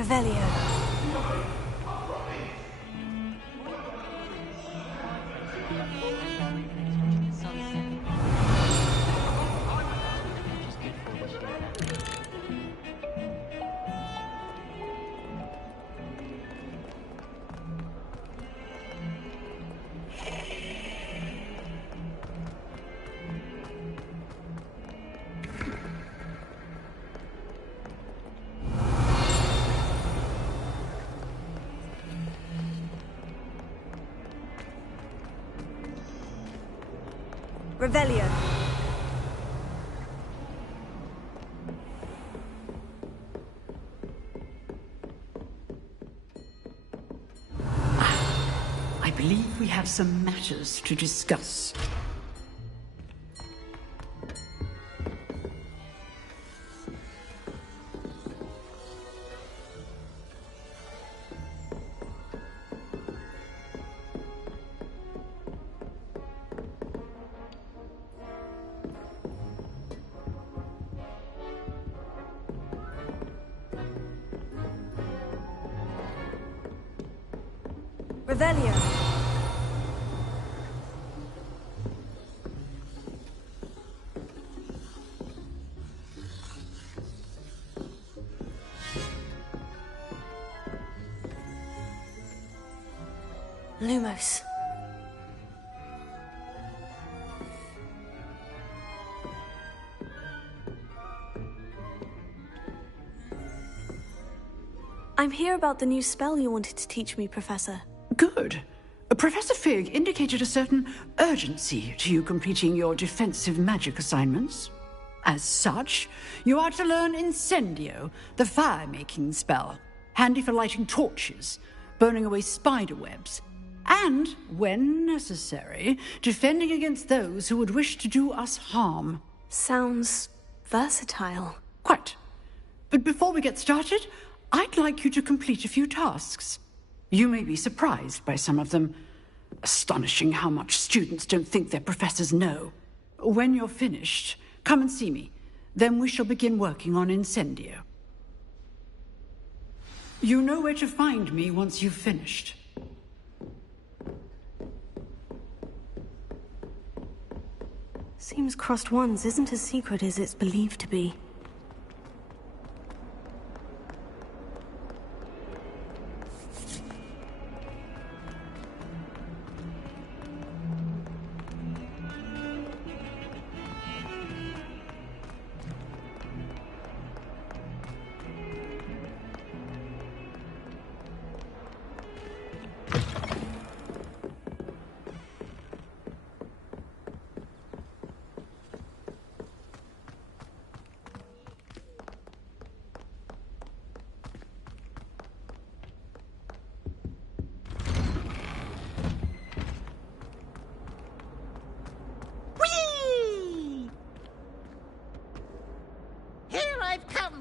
Revelio. Revelio. I believe we have some matters to discuss. Revelio. Lumos. I'm here about the new spell you wanted to teach me, Professor. Good. Professor Fig indicated a certain urgency to you completing your defensive magic assignments. As such, you are to learn Incendio, the fire-making spell, handy for lighting torches, burning away spider webs, and, when necessary, defending against those who would wish to do us harm. Sounds versatile. Quite. But before we get started, I'd like you to complete a few tasks. You may be surprised by some of them. Astonishing how much students don't think their professors know. When you're finished, come and see me. Then we shall begin working on Incendio. You know where to find me once you've finished. Seems Crossed Wands isn't as secret as it's believed to be.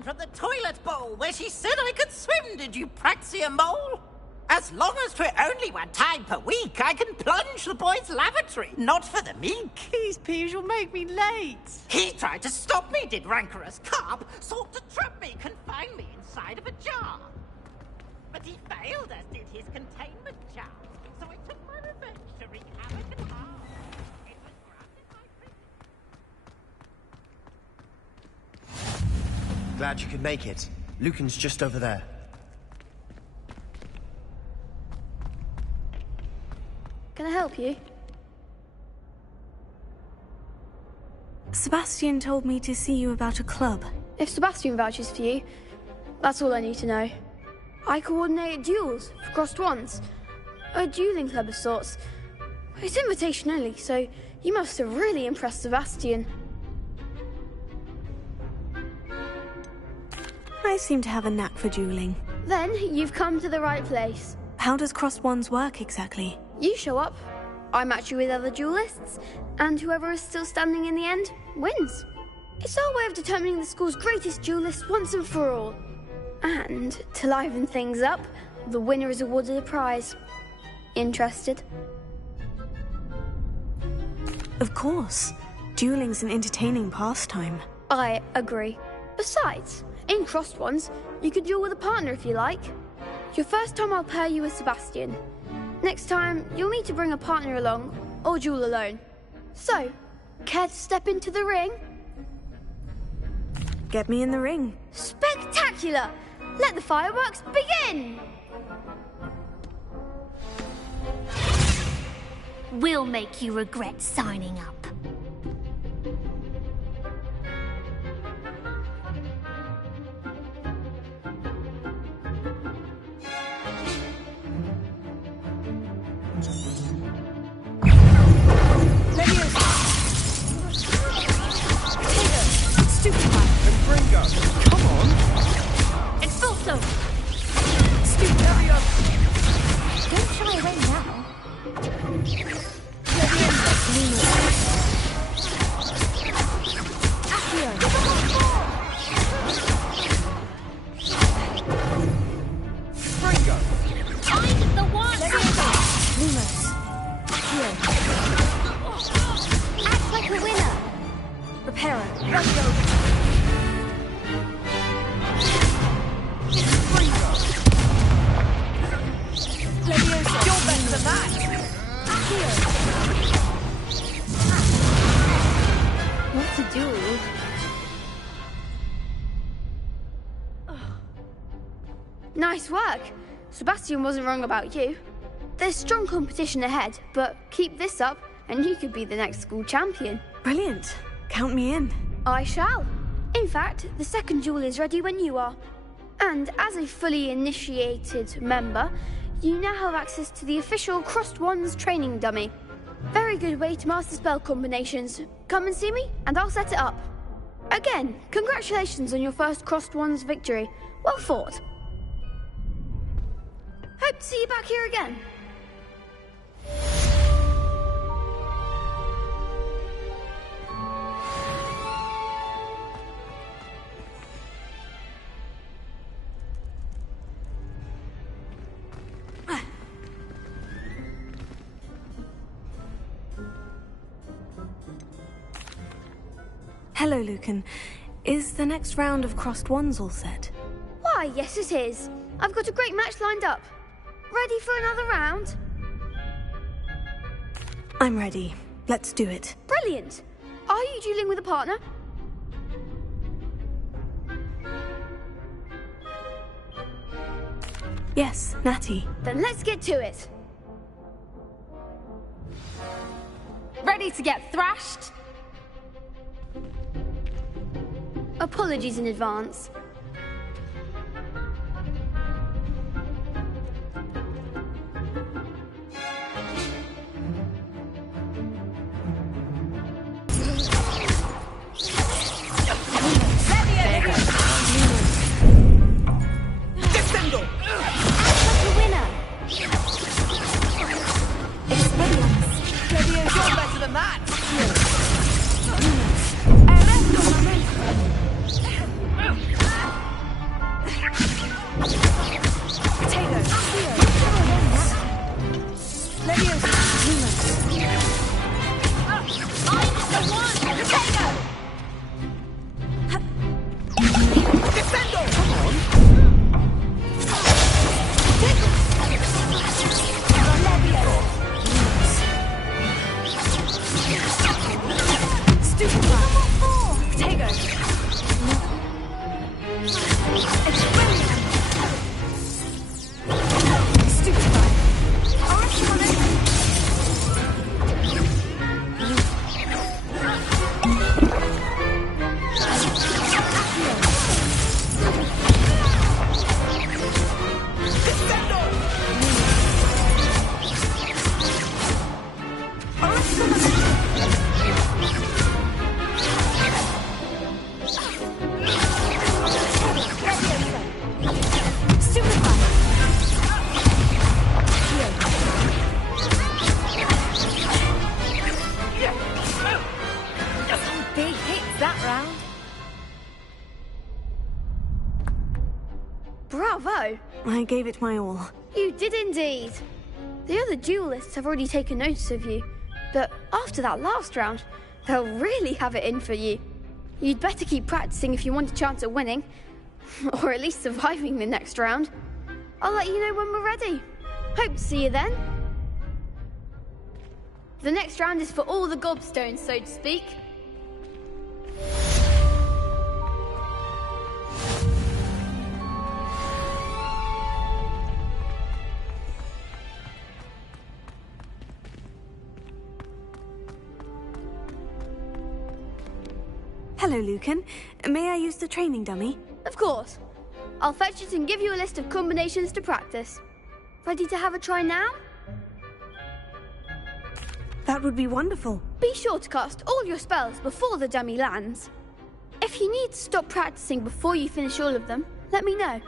From the toilet bowl where she said I could swim, did you praxia mole? As long as 'twere only one time per week, I can plunge the boy's lavatory, not for the meek. These peeves will make me late. He tried to stop me, did rancorous carp, sought to trap me, confine me inside of a jar. But he failed, as did his containment charm, so I took my revenge to wreak havoc and harm. It was granted my privilege. Glad you could make it. Lucan's just over there. Can I help you? Sebastian told me to see you about a club. If Sebastian vouches for you, that's all I need to know. I coordinate duels for Crossed Wands. A dueling club of sorts. It's invitation only, so you must have really impressed Sebastian. I seem to have a knack for dueling. Then you've come to the right place. How does Crossed Wands work exactly? You show up, I match you with other duelists, and whoever is still standing in the end wins. It's our way of determining the school's greatest duelist once and for all. And to liven things up, the winner is awarded a prize. Interested? Of course. Dueling's an entertaining pastime. I agree. Besides, In Crossed Ones, you can duel with a partner if you like. Your first time I'll pair you with Sebastian. Next time, you'll need to bring a partner along, or duel alone. So, care to step into the ring? Get me in the ring. Spectacular! Let the fireworks begin! We'll make you regret signing up. Nice work. Sebastian wasn't wrong about you. There's strong competition ahead, but keep this up and you could be the next school champion. Brilliant. Count me in. I shall. In fact, the second duel is ready when you are. And as a fully initiated member, you now have access to the official Crossed Wands training dummy. Very good way to master spell combinations. Come and see me, and I'll set it up. Again, congratulations on your first Crossed Wands victory. Well fought. Hope to see you back here again. Hello, Lucan. Is the next round of Crossed Wands all set? Why, yes it is. I've got a great match lined up. Ready for another round? I'm ready. Let's do it. Brilliant. Are you dueling with a partner? Yes, Natty. Then let's get to it. Ready to get thrashed? Apologies in advance. Bravo! I gave it my all. You did indeed. The other duelists have already taken notice of you, but after that last round, they'll really have it in for you. You'd better keep practicing if you want a chance at winning. Or at least surviving the next round. I'll let you know when we're ready. Hope to see you then. The next round is for all the gobstones, so to speak. Hello, Lucan. May I use the training dummy? Of course. I'll fetch it and give you a list of combinations to practice. Ready to have a try now? That would be wonderful. Be sure to cast all your spells before the dummy lands. If you need to stop practicing before you finish all of them, let me know.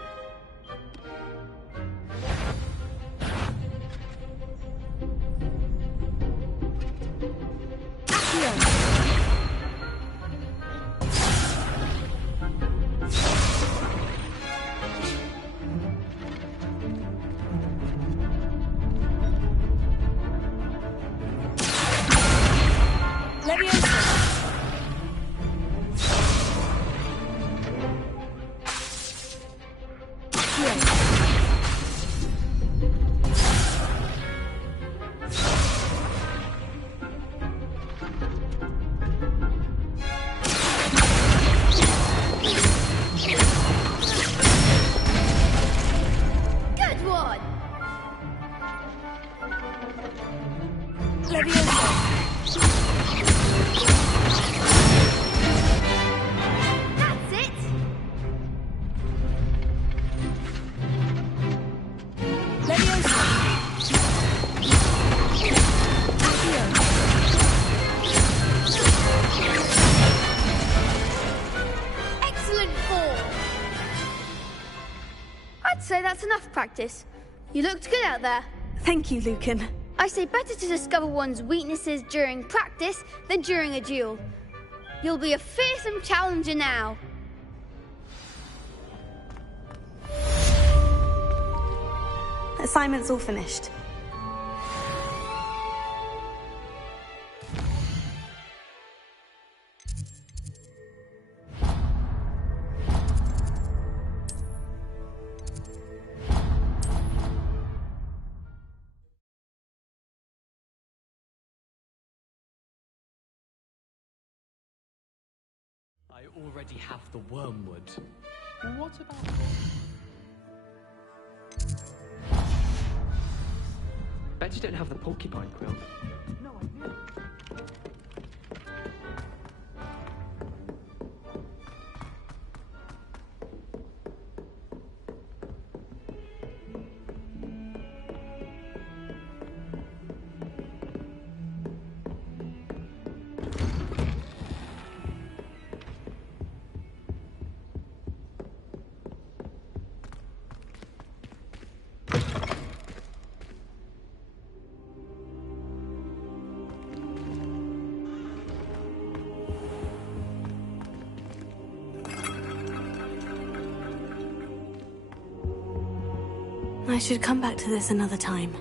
That's enough practice. You looked good out there. Thank you, Lucan. I say better to discover one's weaknesses during practice than during a duel. You'll be a fearsome challenger now. Assignment's all finished. I already have the wormwood. What about... Bet you don't have the porcupine quill. No, I do. I should come back to this another time.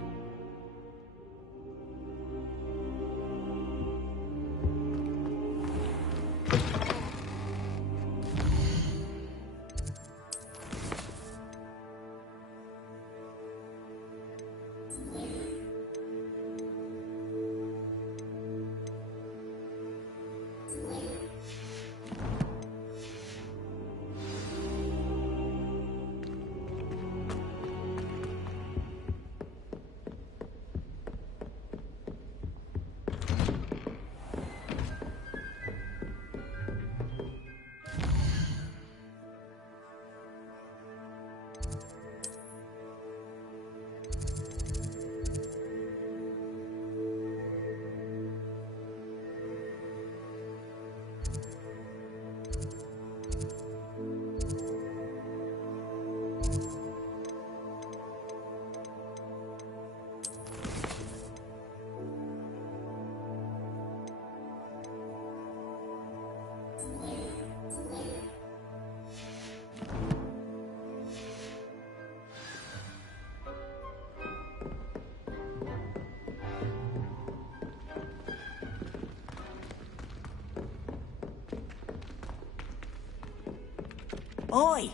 Oi!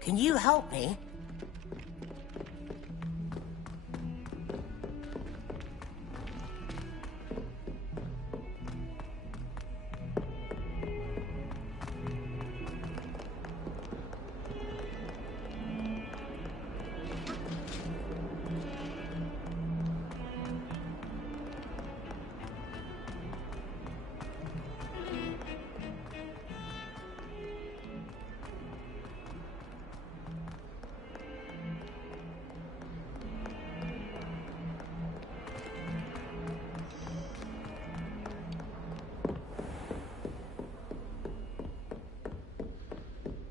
Can you help me?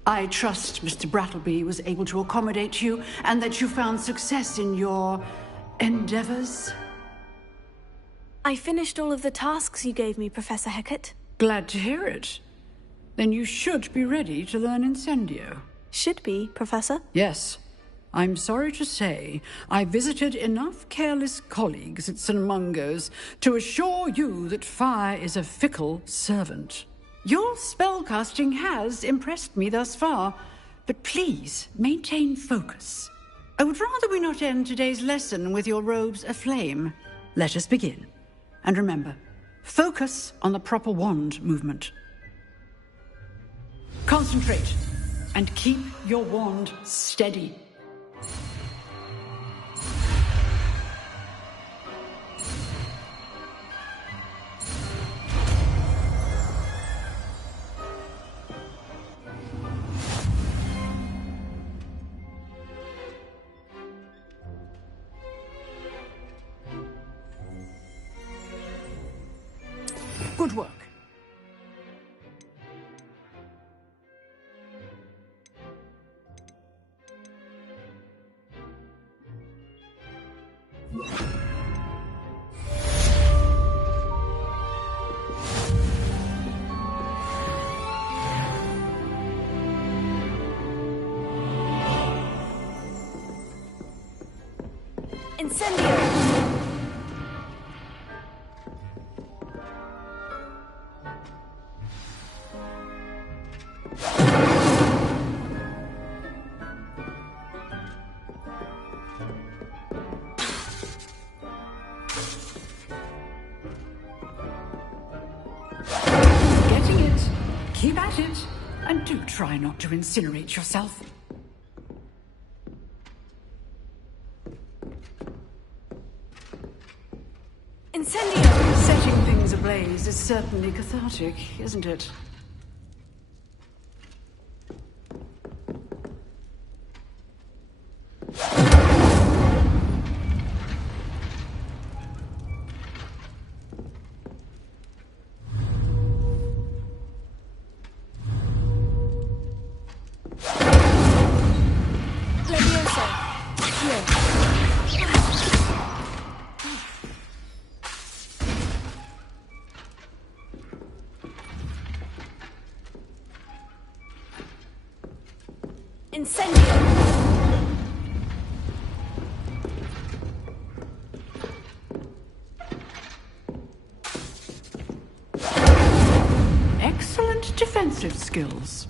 I trust Mr. Brattleby was able to accommodate you and that you found success in your endeavors. I finished all of the tasks you gave me, Professor Hecat. Glad to hear it. Then you should be ready to learn Incendio. Should be, Professor. Yes. I'm sorry to say, I visited enough careless colleagues at St. Mungo's to assure you that fire is a fickle servant. Your spellcasting has impressed me thus far, but please maintain focus. I would rather we not end today's lesson with your robes aflame. Let us begin. And remember, focus on the proper wand movement. Concentrate, and keep your wand steady. Good work. Incendio! Getting it. Keep at it. And do try not to incinerate yourself. Incendio! Setting things ablaze is certainly cathartic, isn't it? Incendio! Excellent defensive skills.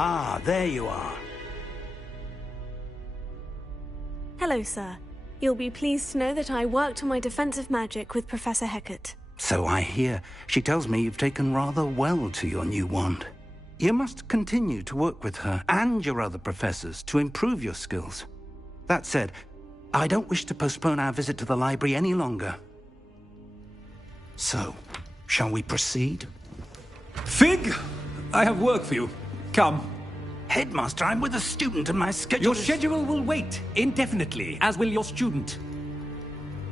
Ah, there you are. Hello, sir. You'll be pleased to know that I worked on my defensive magic with Professor Hecat. So I hear. She tells me you've taken rather well to your new wand. You must continue to work with her and your other professors to improve your skills. That said, I don't wish to postpone our visit to the library any longer. So, shall we proceed? Fig! I have work for you. Come. Headmaster, I'm with a student and my schedule Your schedule will wait indefinitely, as will your student.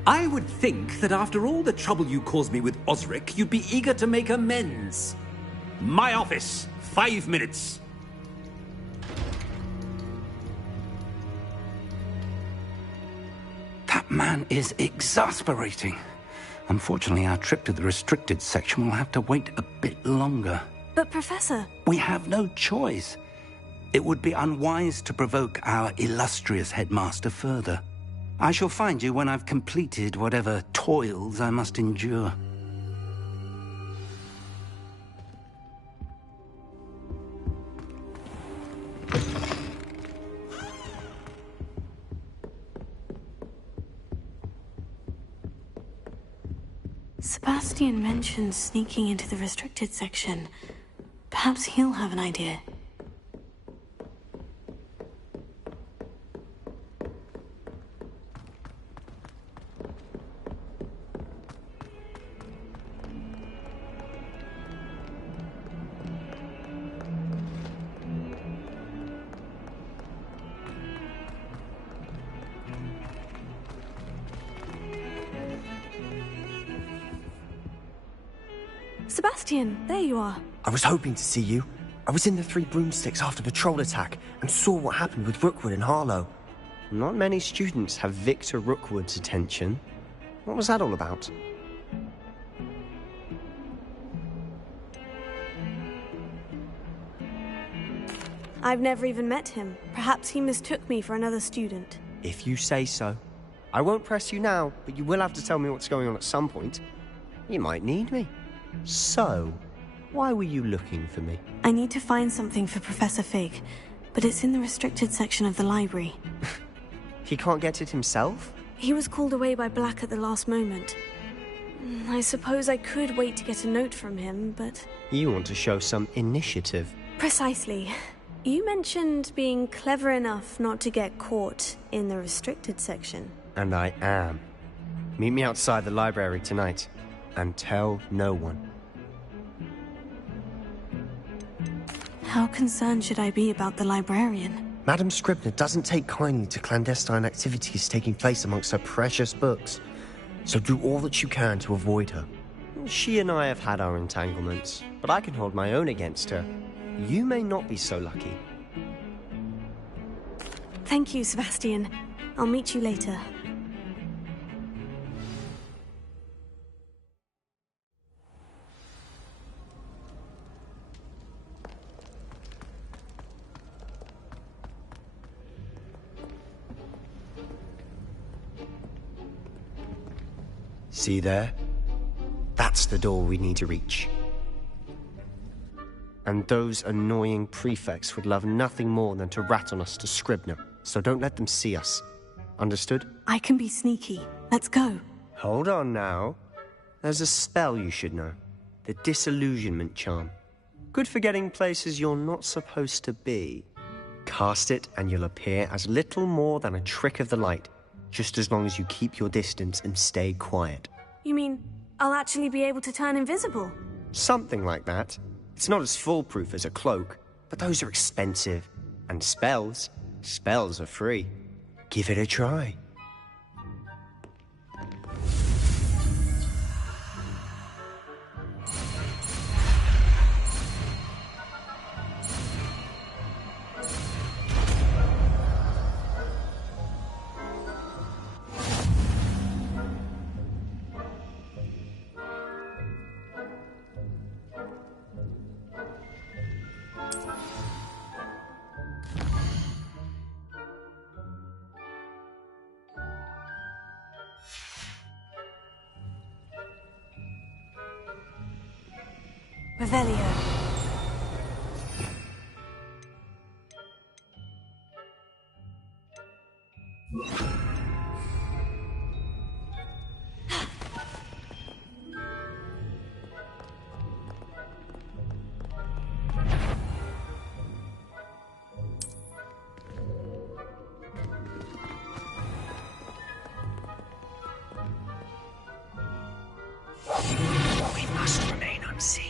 I would think that after all the trouble you caused me with Osric, you'd be eager to make amends. My office, 5 minutes. That man is exasperating. Unfortunately, our trip to the restricted section will have to wait a bit longer. But, Professor... We have no choice. It would be unwise to provoke our illustrious headmaster further. I shall find you when I've completed whatever toils I must endure. Sebastian mentioned sneaking into the restricted section. Perhaps he'll have an idea. Sebastian, there you are. I was hoping to see you. I was in the Three Broomsticks after the troll attack and saw what happened with Rookwood and Harlow. Not many students have Victor Rookwood's attention. What was that all about? I've never even met him. Perhaps he mistook me for another student. If you say so. I won't press you now, but you will have to tell me what's going on at some point. You might need me. So, why were you looking for me? I need to find something for Professor Fig, but it's in the restricted section of the library. He can't get it himself? He was called away by Black at the last moment. I suppose I could wait to get a note from him, but... You want to show some initiative. Precisely. You mentioned being clever enough not to get caught in the restricted section. And I am. Meet me outside the library tonight, and tell no one. How concerned should I be about the librarian? Madam Scribner doesn't take kindly to clandestine activities taking place amongst her precious books. So do all that you can to avoid her. She and I have had our entanglements, but I can hold my own against her. You may not be so lucky. Thank you, Sebastian. I'll meet you later. See there? That's the door we need to reach. And those annoying prefects would love nothing more than to rat on us to Scribner, so don't let them see us. Understood? I can be sneaky. Let's go. Hold on now. There's a spell you should know. The Disillusionment Charm. Good for getting places you're not supposed to be. Cast it and you'll appear as little more than a trick of the light, just as long as you keep your distance and stay quiet. You mean I'll actually be able to turn invisible? Something like that. It's not as foolproof as a cloak, but those are expensive. And spells are free. Give it a try. Revelio. We must remain unseen.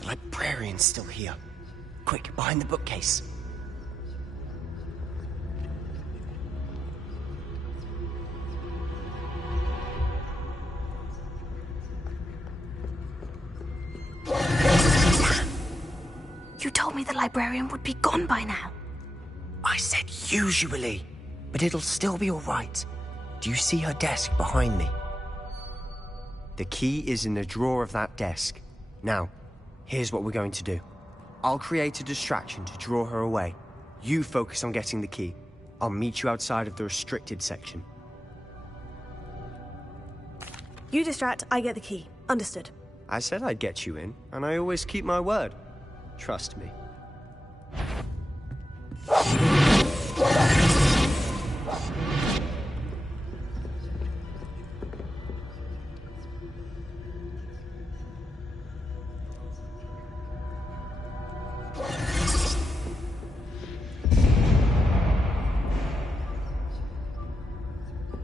The librarian's still here. Quick, behind the bookcase. You told me the librarian would be gone by now. I said usually, but it'll still be all right. Do you see her desk behind me? The key is in the drawer of that desk. Now, here's what we're going to do. I'll create a distraction to draw her away. You focus on getting the key. I'll meet you outside of the restricted section. You distract, I get the key. Understood. I said I'd get you in, and I always keep my word. Trust me.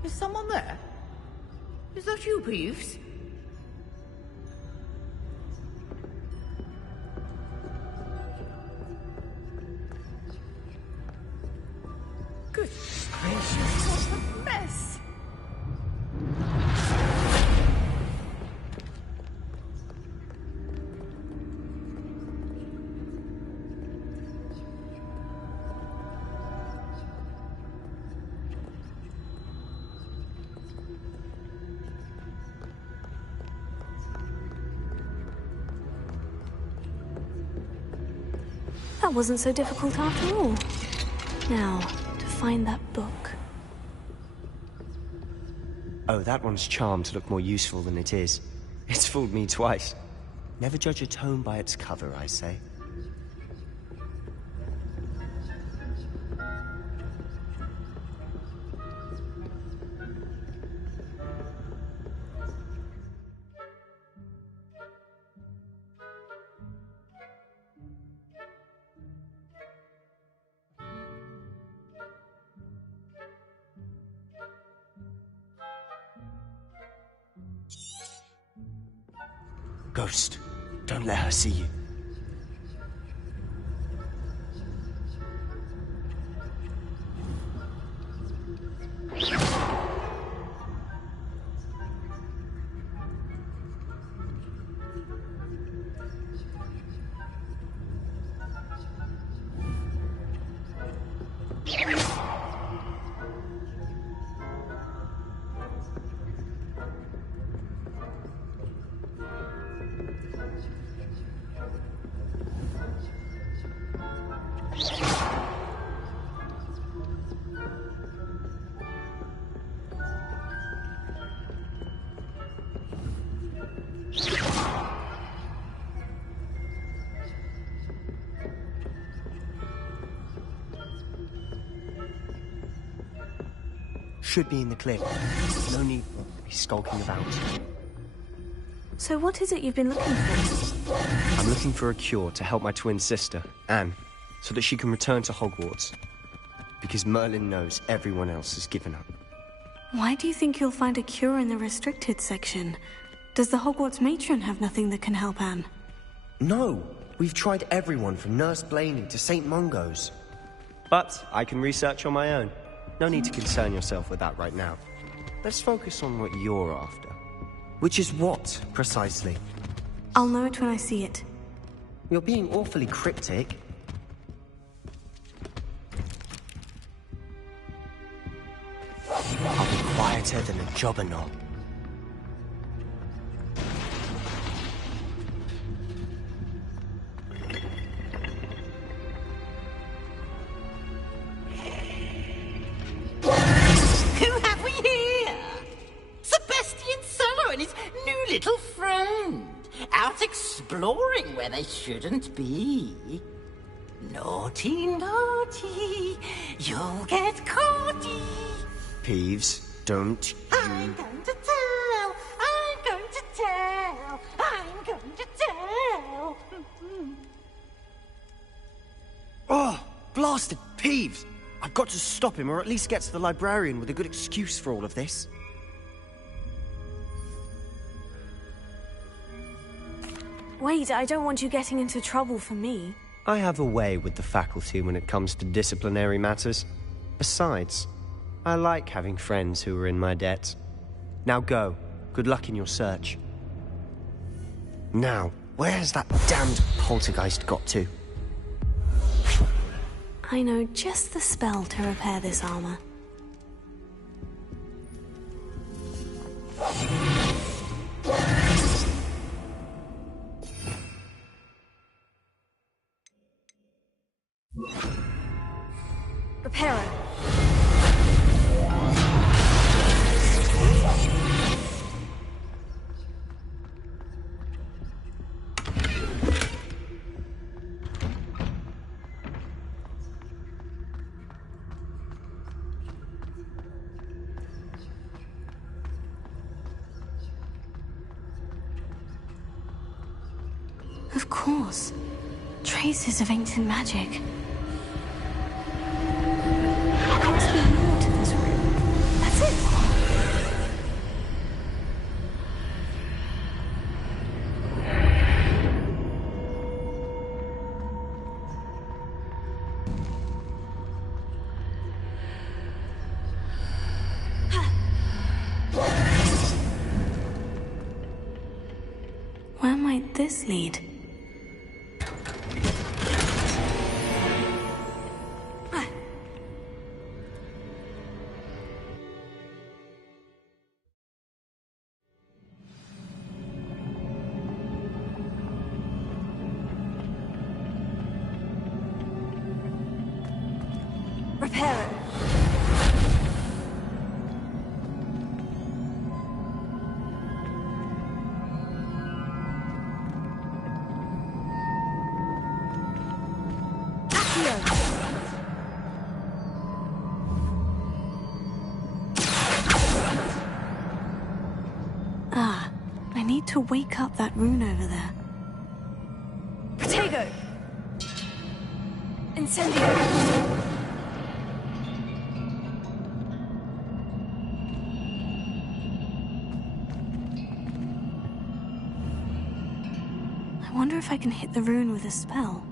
Is someone there? Is that you, Peeves? Good gracious, what a mess! That wasn't so difficult after all. Now, to find that book. Oh, that one's charmed to look more useful than it is. It's fooled me twice. Never judge a tome by its cover, I say. Ghost, don't let her see you. Should be in the clear. No need for me skulking about. So what is it you've been looking for? I'm looking for a cure to help my twin sister, Anne, so that she can return to Hogwarts. Because Merlin knows everyone else has given up. Why do you think you'll find a cure in the restricted section? Does the Hogwarts matron have nothing that can help Anne? No! We've tried everyone from Nurse Blaney to St. Mungo's. But I can research on my own. No need to concern yourself with that right now. Let's focus on what you're after. Which is what, precisely? I'll know it when I see it. You're being awfully cryptic. I'll be quieter than a jobberknoll. Who have we here? Sebastian Solo and his new little friend. Out exploring where they shouldn't be. Naughty, naughty. You'll get caughty. Peeves, don't I'm going to tell. I'm going to tell. I'm going to tell. Oh, blasted Peeves! I've got to stop him, or at least get to the librarian with a good excuse for all of this. Wait, I don't want you getting into trouble for me. I have a way with the faculty when it comes to disciplinary matters. Besides, I like having friends who are in my debt. Now go. Good luck in your search. Now, where's that damned poltergeist got to? I know just the spell to repair this armor. Reparo. Of course. Traces of ancient magic. There must be more to this room. That's it. Where might this lead? Reparo. Ah, I need to wake up that rune over there. Protego! Incendio! I wonder if I can hit the rune with a spell.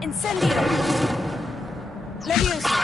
Incendio! Leviosa!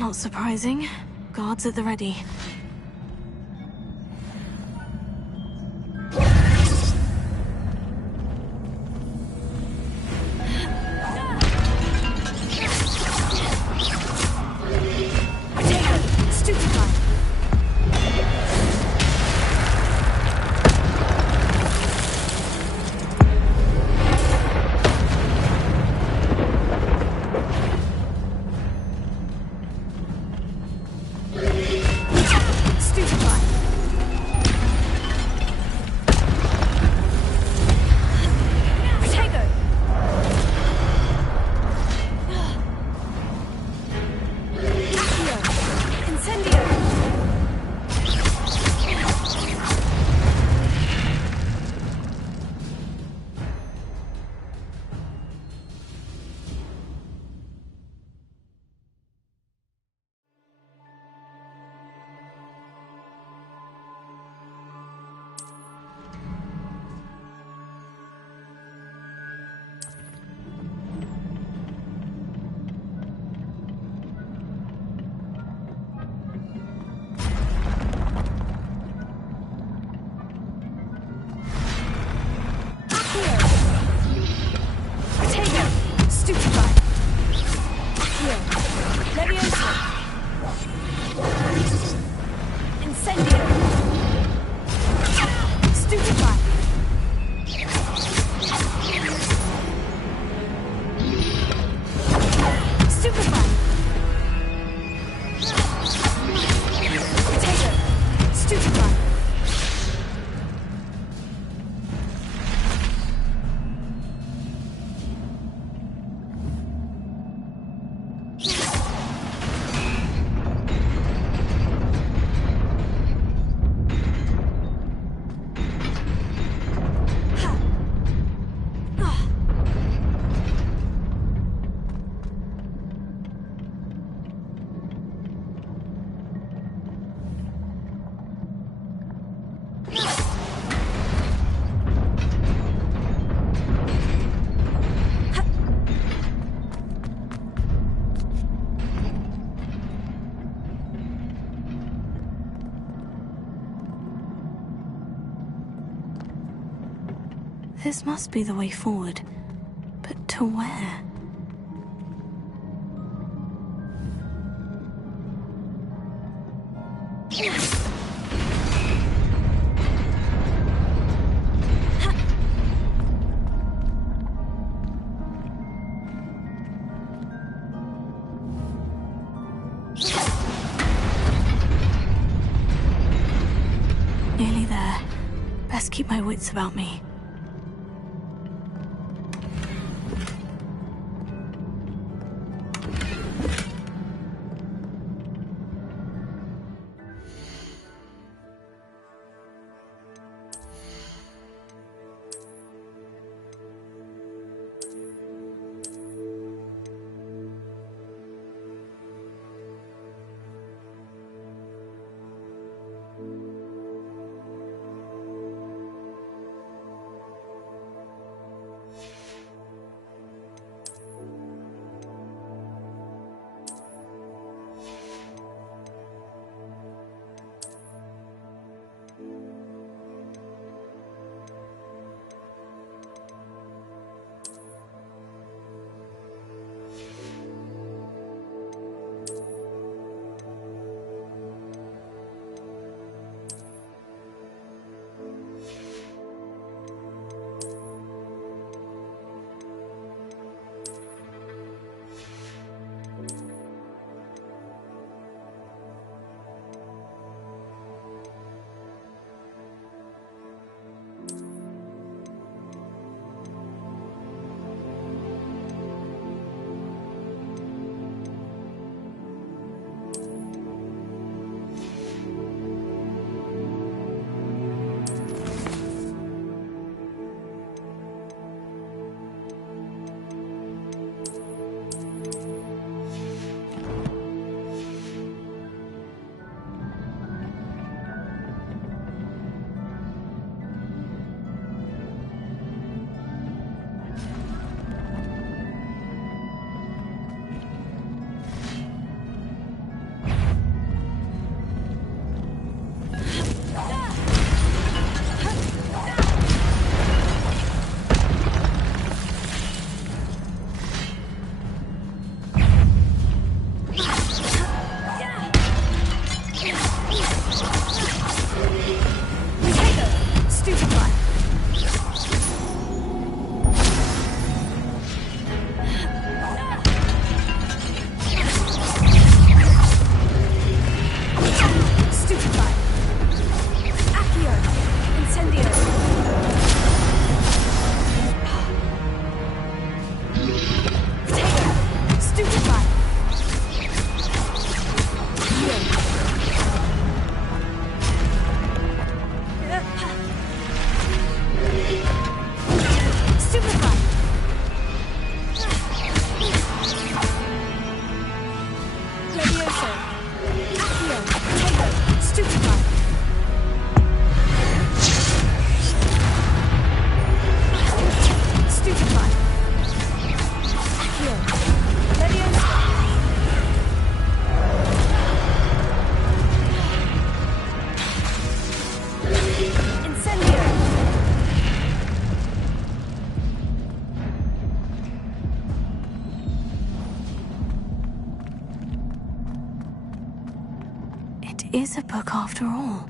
Not surprising. Guards at the ready. This must be the way forward. But to where? Nearly there. Best keep my wits about me. Is a book after all.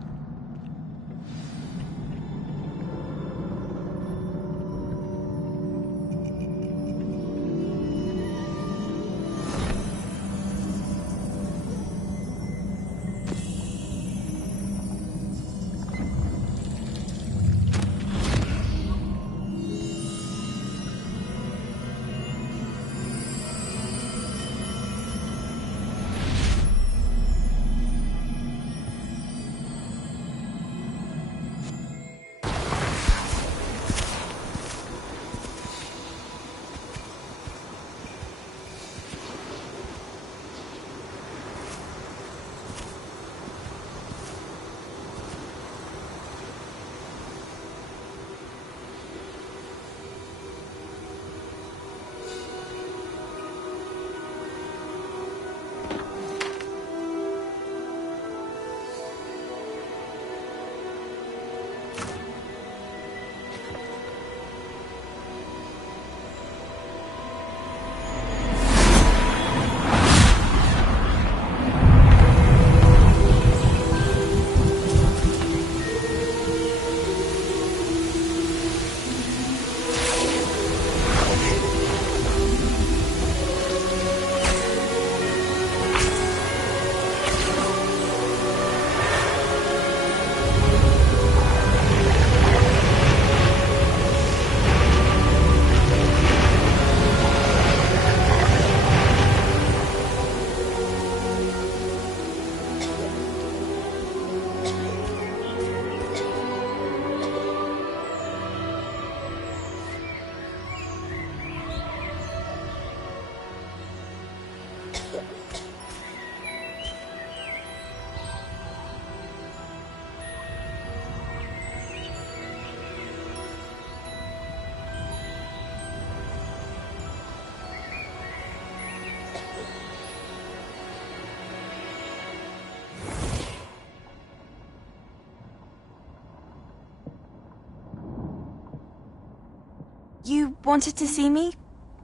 You wanted to see me?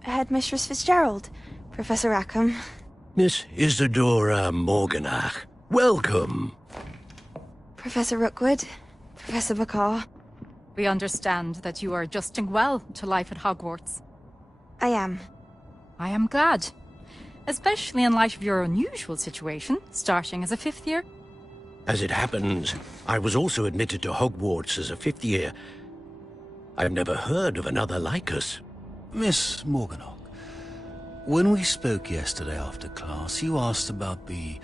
Headmistress Fitzgerald, Professor Rackham. Miss Isadora Morganach, welcome. Professor Rookwood, Professor Bakar. We understand that you are adjusting well to life at Hogwarts. I am. I am glad. Especially in light of your unusual situation, starting as a 5th year. As it happens, I was also admitted to Hogwarts as a 5th year. I've never heard of another like us. Miss Morganach, when we spoke yesterday after class, you asked about the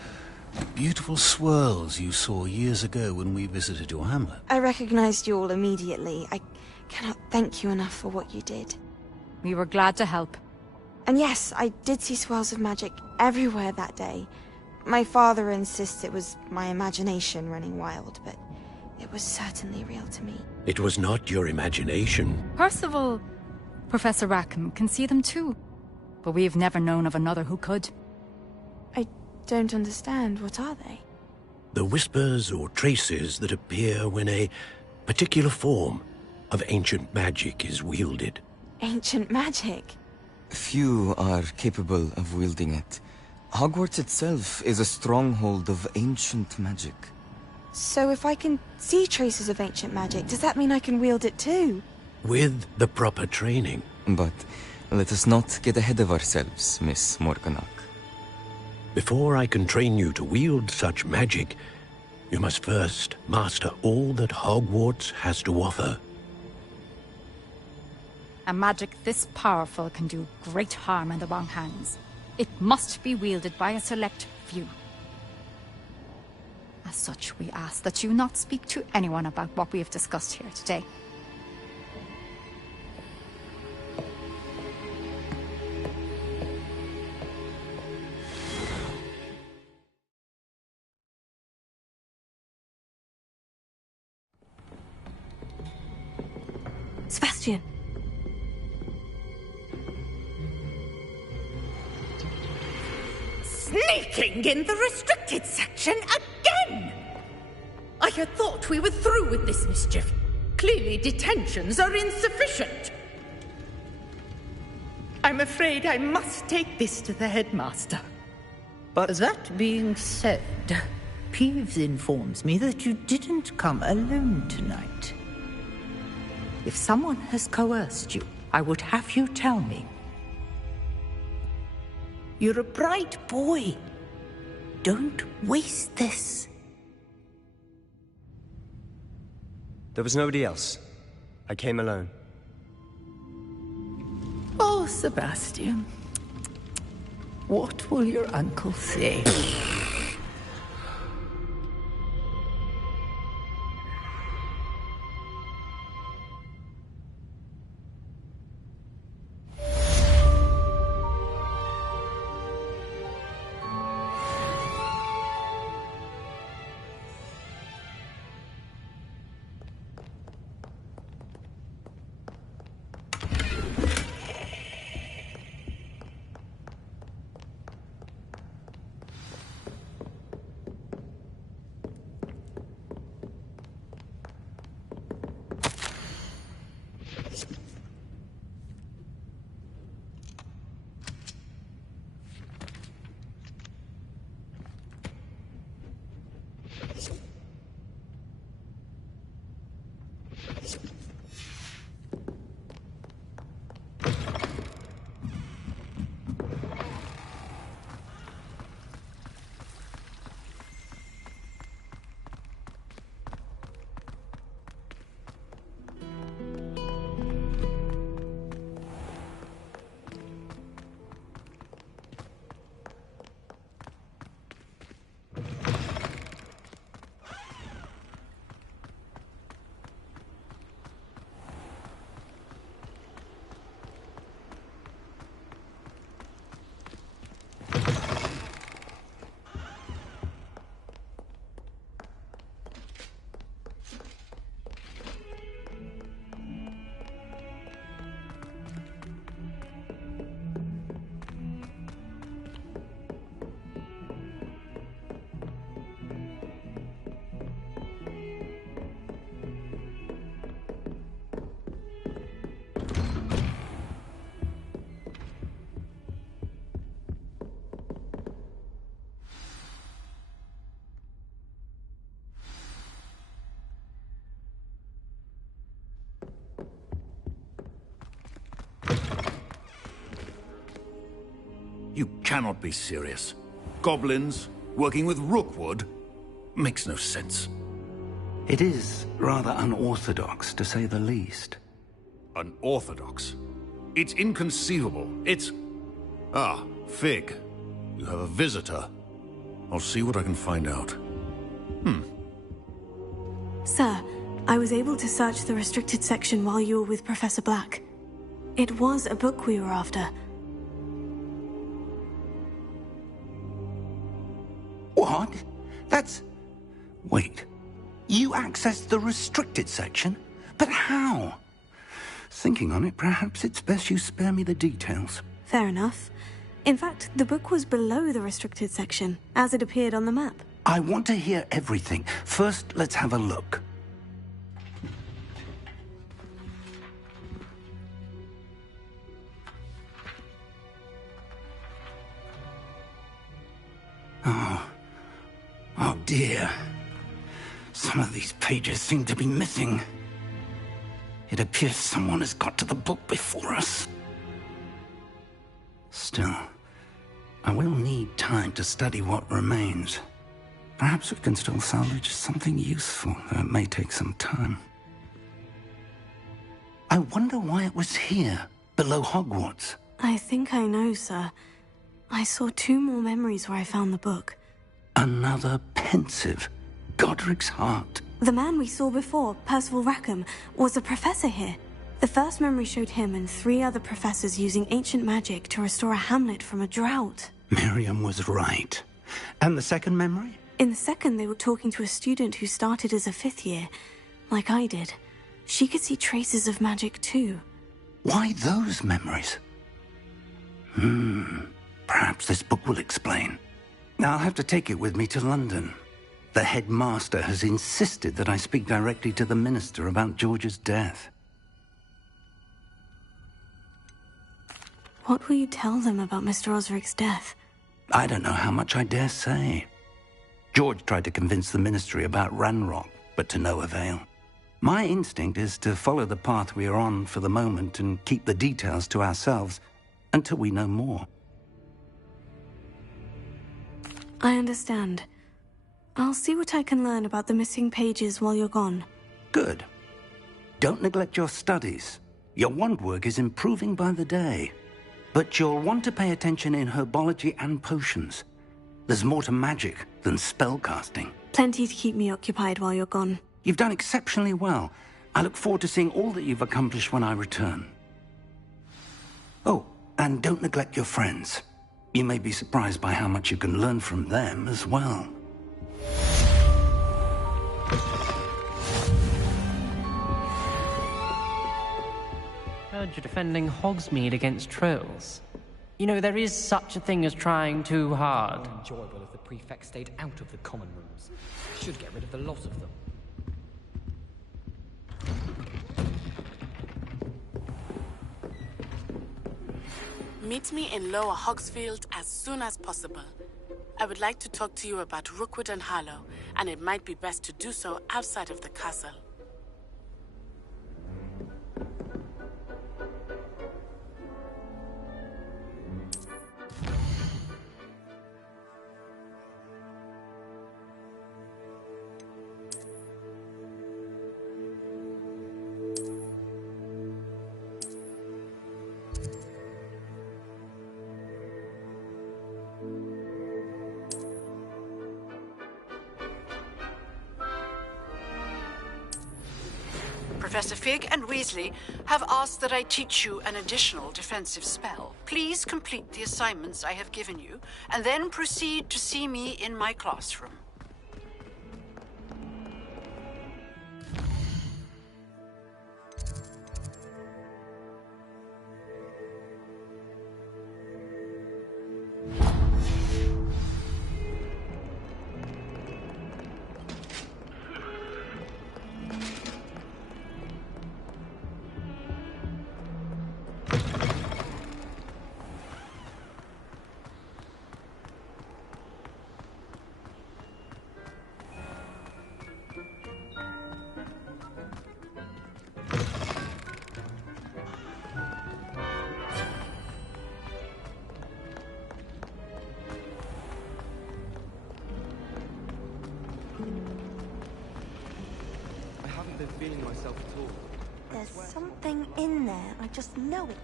beautiful swirls you saw years ago when we visited your hamlet. I recognized you all immediately. I cannot thank you enough for what you did. We were glad to help. And yes, I did see swirls of magic everywhere that day. My father insists it was my imagination running wild, but it was certainly real to me. It was not your imagination. Percival, Professor Rackham can see them too. But we've never known of another who could. I don't understand. What are they? The whispers or traces that appear when a particular form of ancient magic is wielded. Ancient magic? Few are capable of wielding it. Hogwarts itself is a stronghold of ancient magic. So if I can see traces of ancient magic, does that mean I can wield it too? With the proper training. But let us not get ahead of ourselves, Miss Morganach. Before I can train you to wield such magic, you must first master all that Hogwarts has to offer. A magic this powerful can do great harm in the wrong hands. It must be wielded by a select few. As such, we ask that you not speak to anyone about what we have discussed here today. Sebastian. Sneaking in the restricted section again! I had thought we were through with this mischief. Clearly detentions are insufficient. I'm afraid I must take this to the headmaster. But that being said, Peeves informs me that you didn't come alone tonight. If someone has coerced you, I would have you tell me. You're a bright boy. Don't waste this. There was nobody else. I came alone. Oh, Sebastian. What will your uncle say? You cannot be serious. Goblins working with Rookwood makes no sense. It is rather unorthodox, to say the least. Unorthodox? It's inconceivable. It's... Ah, Fig. You have a visitor. I'll see what I can find out. Sir, I was able to search the restricted section while you were with Professor Black. It was a book we were after. What? That's... Wait. You accessed the restricted section? But how? Thinking on it, perhaps it's best you spare me the details. Fair enough. In fact, the book was below the restricted section, as it appeared on the map. I want to hear everything. First, let's have a look. Oh dear. Some of these pages seem to be missing. It appears someone has got to the book before us. Still, I will need time to study what remains. Perhaps we can still salvage something useful, though it may take some time. I wonder why it was here, below Hogwarts. I think I know, sir. I saw 2 more memories where I found the book. Another pensive. Godric's heart. The man we saw before, Percival Rackham, was a professor here. The first memory showed him and 3 other professors using ancient magic to restore a hamlet from a drought. Miriam was right. And the second memory? In the second, they were talking to a student who started as a 5th year, like I did. She could see traces of magic too. Why those memories? Perhaps this book will explain. I'll have to take it with me to London. The headmaster has insisted that I speak directly to the minister about George's death. What will you tell them about Mr. Osric's death? I don't know how much I dare say. George tried to convince the ministry about Ranrock, but to no avail. My instinct is to follow the path we are on for the moment and keep the details to ourselves until we know more. I understand. I'll see what I can learn about the missing pages while you're gone. Good. Don't neglect your studies. Your wand work is improving by the day. But you'll want to pay attention in herbology and potions. There's more to magic than spellcasting. Plenty to keep me occupied while you're gone. You've done exceptionally well. I look forward to seeing all that you've accomplished when I return. Oh, and don't neglect your friends. You may be surprised by how much you can learn from them as well. Heard you're defending Hogsmeade against trolls. You know, there is such a thing as trying too hard. More enjoyable if the prefect stayed out of the common rooms. Should get rid of the lot of them. Meet me in Lower Hogsfield as soon as possible. I would like to talk to you about Rookwood and Harlow, and it might be best to do so outside of the castle. Professor Fig and Weasley have asked that I teach you an additional defensive spell. Please complete the assignments I have given you, and then proceed to see me in my classroom. of feeling myself at all. There's something in there. I just know it.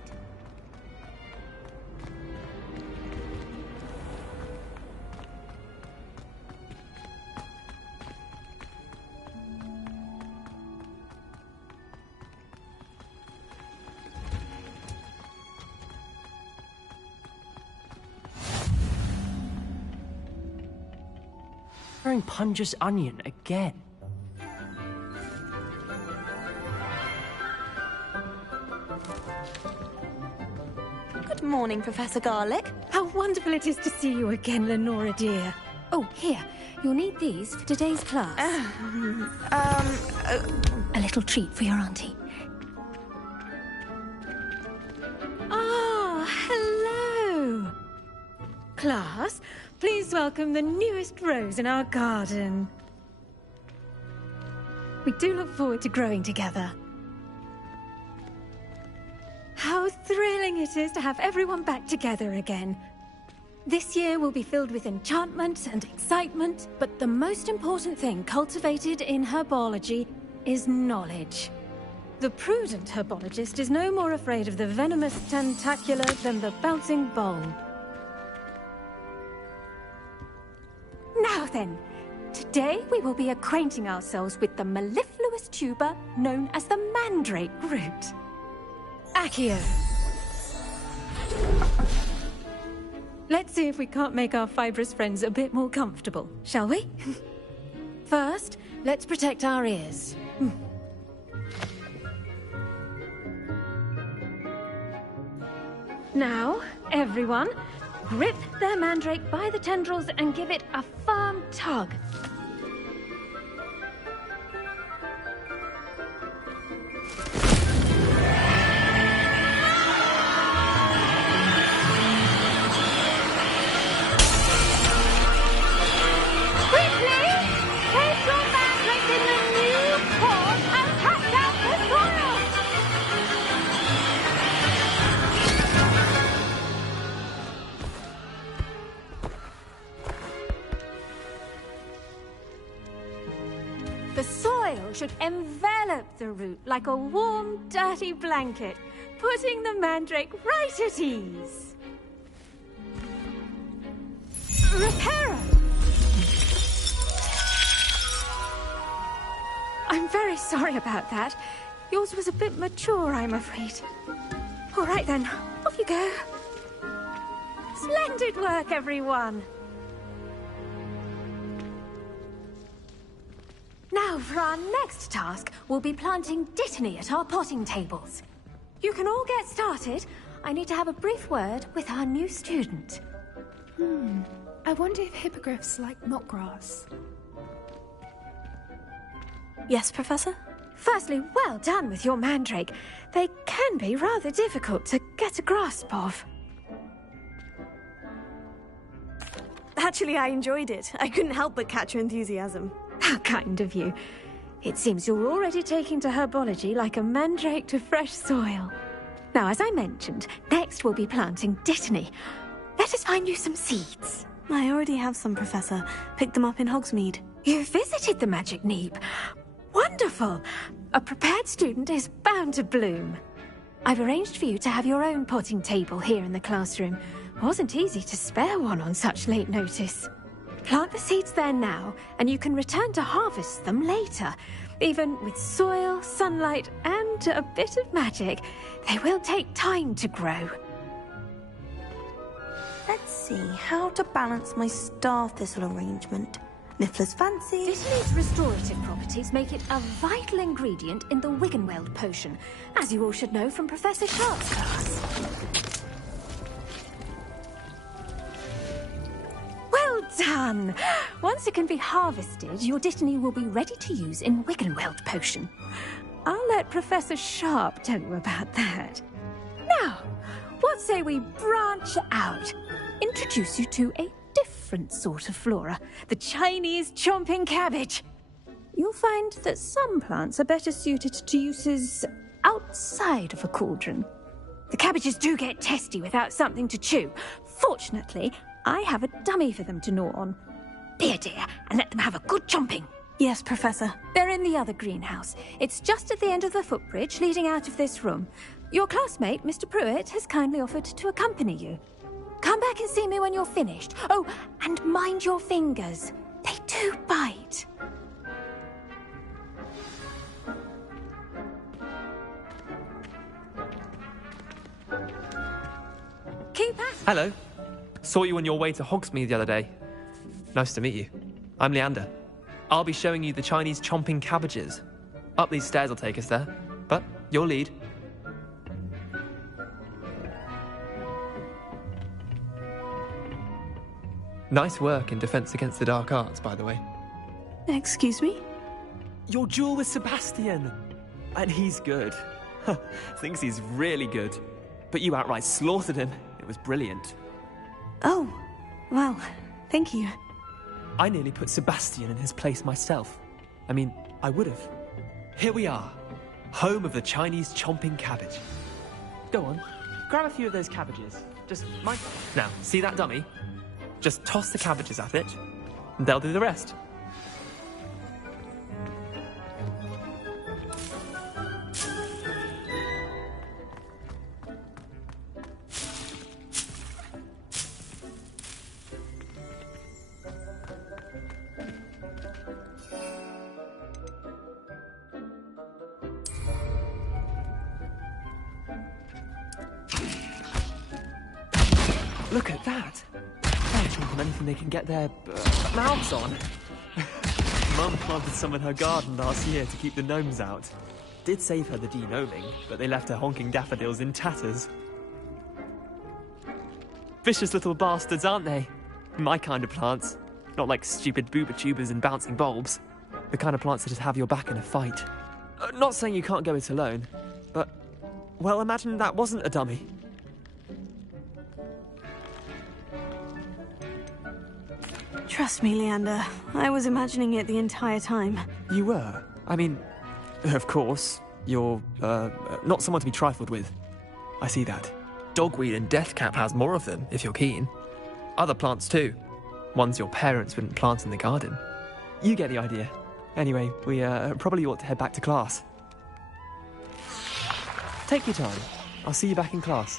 Wearing Punja's onion again. Good morning, Professor Garlick. How wonderful it is to see you again, Lenora dear. Oh, here. You'll need these for today's class. A little treat for your auntie. Ah, hello. Class, please welcome the newest rose in our garden. We do look forward to growing together. How thrilling it is to have everyone back together again. This year will be filled with enchantment and excitement, but the most important thing cultivated in herbology is knowledge. The prudent herbologist is no more afraid of the venomous tentacula than the bouncing bowl. Now then, today we will be acquainting ourselves with the mellifluous tuber known as the mandrake root. Accio. Let's see if we can't make our fibrous friends a bit more comfortable, shall we? First, let's protect our ears. Now, everyone, grip their mandrake by the tendrils and give it a firm tug. The soil should envelop the root like a warm, dirty blanket, putting the mandrake right at ease. Reparo! I'm very sorry about that. Yours was a bit mature, I'm afraid. All right then, off you go. Splendid work, everyone! Now, for our next task, we'll be planting Dittany at our potting tables. You can all get started. I need to have a brief word with our new student. I wonder if hippogriffs like knotgrass. Yes, Professor? Firstly, well done with your mandrake. They can be rather difficult to get a grasp of. Actually, I enjoyed it. I couldn't help but catch your enthusiasm. How kind of you. It seems you're already taking to herbology like a mandrake to fresh soil. Now, as I mentioned, next we'll be planting Dittany. Let us find you some seeds. I already have some, Professor. Picked them up in Hogsmeade. You visited the Magic Neep. Wonderful! A prepared student is bound to bloom. I've arranged for you to have your own potting table here in the classroom. Wasn't easy to spare one on such late notice. Plant the seeds there now, and you can return to harvest them later. Even with soil, sunlight, and a bit of magic, they will take time to grow. Let's see how to balance my star thistle arrangement. Niffler's fancy. Dittany's restorative properties make it a vital ingredient in the Wiggenweld potion, as you all should know from Professor Sharp's class. Well done! Once it can be harvested, your Dittany will be ready to use in Wiggenweld potion. I'll let Professor Sharp tell you about that. Now, what say we branch out? Introduce you to a different sort of flora, the Chinese chomping cabbage. You'll find that some plants are better suited to uses outside of a cauldron. The cabbages do get testy without something to chew. Fortunately, I have a dummy for them to gnaw on. Be a dear and let them have a good chomping. Yes, Professor. They're in the other greenhouse. It's just at the end of the footbridge leading out of this room. Your classmate, Mr. Pruitt, has kindly offered to accompany you. Come back and see me when you're finished. Oh, and mind your fingers. They do bite. Keep at it. Hello. Saw you on your way to Hogsmeade the other day. Nice to meet you. I'm Leander. I'll be showing you the Chinese chomping cabbages. Up these stairs will take us there, but your lead. Nice work in Defense Against the Dark Arts, by the way. Excuse me? Your duel with Sebastian! And he's good. Thinks he's really good. But you outright slaughtered him. It was brilliant. Oh, well, thank you. I nearly put Sebastian in his place myself. I mean, I would have. Here we are, home of the Chinese chomping cabbage. Go on, grab a few of those cabbages. Just mind. Now, see that dummy? Just toss the cabbages at it, and they'll do the rest. Look at that! They're chomping anything they can get their mouths on. Mum planted some in her garden last year to keep the gnomes out. Did save her the de-gnoming, but they left her honking daffodils in tatters. Vicious little bastards, aren't they? My kind of plants. Not like stupid booba tubers and bouncing bulbs. The kind of plants that just have your back in a fight. Not saying you can't go it alone, but... well, imagine that wasn't a dummy. Trust me, Leander. I was imagining it the entire time. You were? I mean, of course, you're, not someone to be trifled with. I see that. Dogweed and deathcap has more of them, if you're keen. Other plants too. Ones your parents wouldn't plant in the garden. You get the idea. Anyway, we, probably ought to head back to class. Take your time. I'll see you back in class.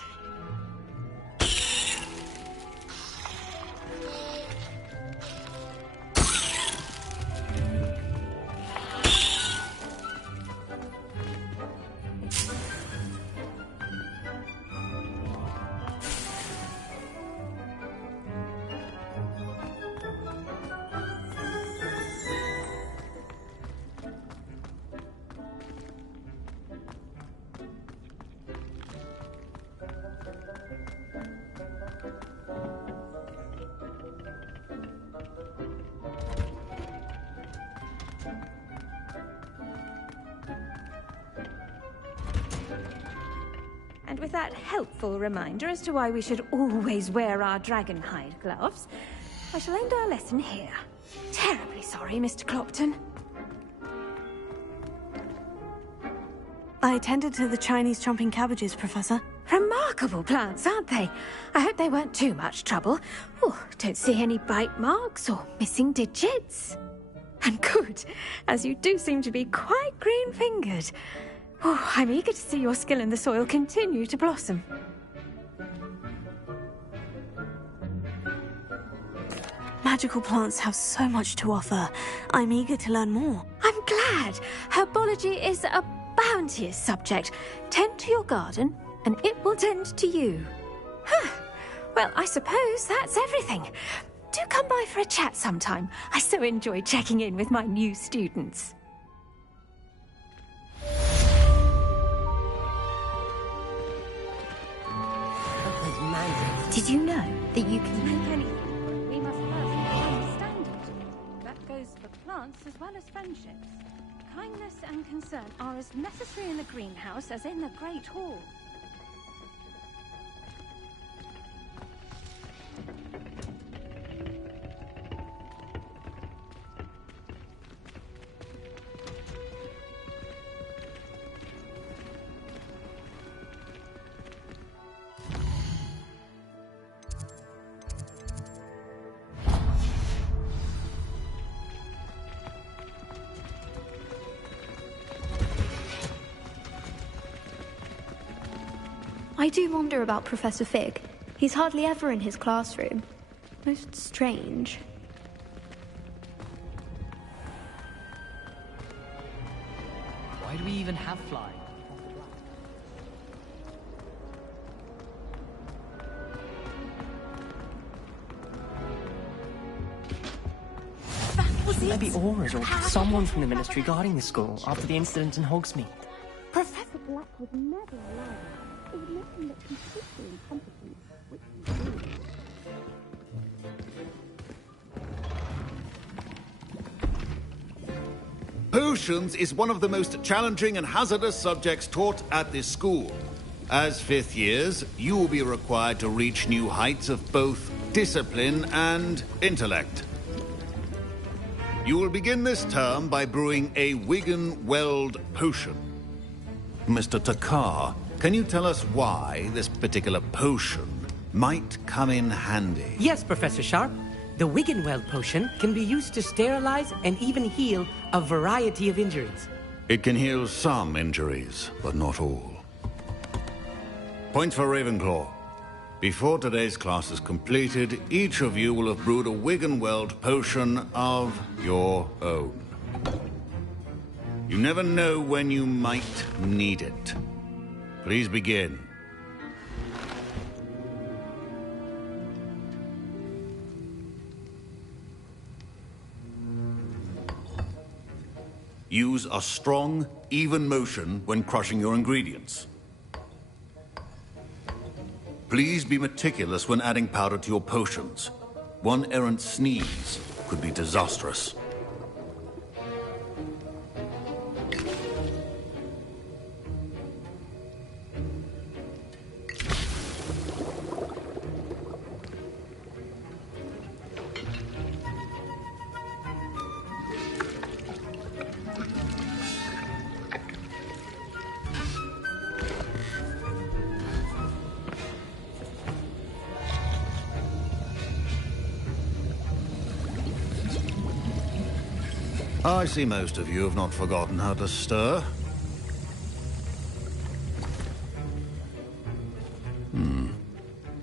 And with that helpful reminder as to why we should always wear our dragonhide gloves, I shall end our lesson here. Terribly sorry, Mr. Clopton. I attended to the Chinese chomping cabbages, Professor. Remarkable plants, aren't they? I hope they weren't too much trouble. Oh, don't see any bite marks or missing digits. And good, as you do seem to be quite green-fingered. Oh, I'm eager to see your skill in the soil continue to blossom. Magical plants have so much to offer. I'm eager to learn more. I'm glad. Herbology is a bounteous subject. Tend to your garden, and it will tend to you. Huh. Well, I suppose that's everything. Do come by for a chat sometime. I so enjoy checking in with my new students. Did you know that you can make anything? We must first understand it. That goes for plants as well as friendships. Kindness and concern are as necessary in the greenhouse as in the Great Hall. I do wonder about Professor Fig. He's hardly ever in his classroom. Most strange. Why do we even have flying? Maybe Aura's or someone from the Ministry guarding the school after the incident in Hogsmeade. Professor Black would never allow that. It would make him look completely incompetent, which is Potions is one of the most challenging and hazardous subjects taught at this school. As fifth years, you will be required to reach new heights of both discipline and intellect. You will begin this term by brewing a Wigan-Weld potion. Mr. Takar, can you tell us why this particular potion might come in handy? Yes, Professor Sharp. The Wigan-Weld potion can be used to sterilize and even heal a variety of injuries. It can heal some injuries, but not all. Point for Ravenclaw. Before today's class is completed, each of you will have brewed a Wigan-Weld potion of your own. You never know when you might need it. Please begin. Use a strong, even motion when crushing your ingredients. Please be meticulous when adding powder to your potions. One errant sneeze could be disastrous. I see most of you have not forgotten how to stir.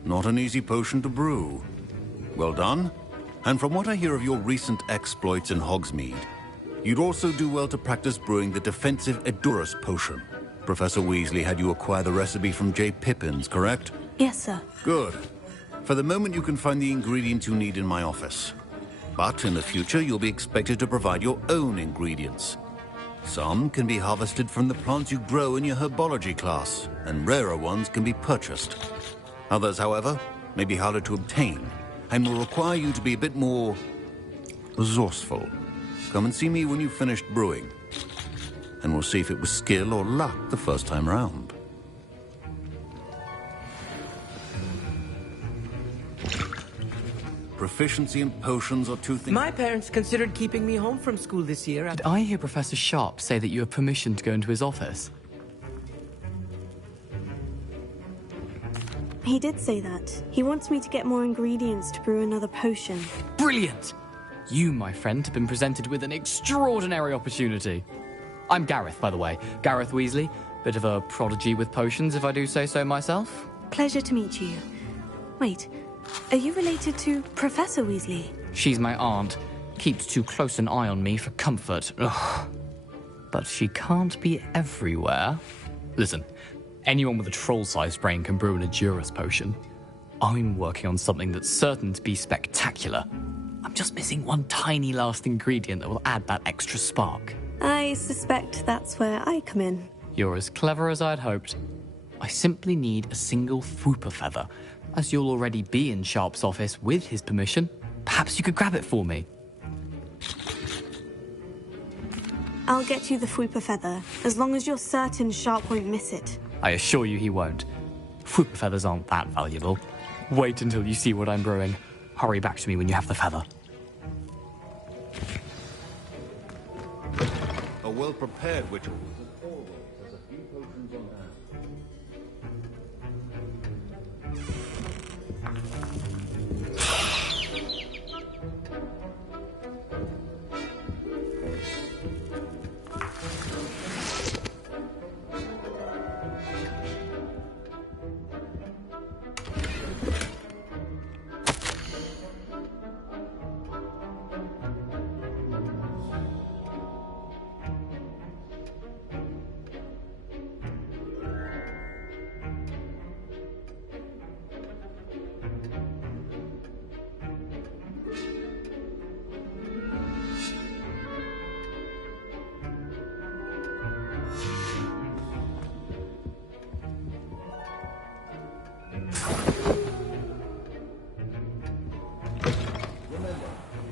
Not an easy potion to brew. Well done. And from what I hear of your recent exploits in Hogsmeade, you'd also do well to practice brewing the defensive Edurus potion. Professor Weasley had you acquire the recipe from J. Pippins, correct? Yes, sir. Good. For the moment, you can find the ingredients you need in my office. But in the future, you'll be expected to provide your own ingredients. Some can be harvested from the plants you grow in your herbology class, and rarer ones can be purchased. Others, however, may be harder to obtain, and will require you to be a bit more resourceful. Come and see me when you've finished brewing, and we'll see if it was skill or luck the first time round. Proficiency in potions are two things. My parents considered keeping me home from school this year. Did I hear Professor Sharp say that you have permission to go into his office? He did say that. He wants me to get more ingredients to brew another potion. Brilliant! You, my friend, have been presented with an extraordinary opportunity. I'm Gareth, by the way. Gareth Weasley. Bit of a prodigy with potions, if I do say so myself. Pleasure to meet you. Wait, are you related to Professor Weasley? She's my aunt. Keeps too close an eye on me for comfort. Ugh. But she can't be everywhere. Listen, anyone with a troll-sized brain can brew an Edurus potion. I'm working on something that's certain to be spectacular. I'm just missing one tiny last ingredient that will add that extra spark. I suspect that's where I come in. You're as clever as I'd hoped. I simply need a single Fwooper feather. As you'll already be in Sharp's office with his permission, perhaps you could grab it for me. I'll get you the Fwooper feather, as long as you're certain Sharp won't miss it. I assure you he won't. Fwooper feathers aren't that valuable. Wait until you see what I'm brewing. Hurry back to me when you have the feather. A well-prepared witch always has a few potions on hand.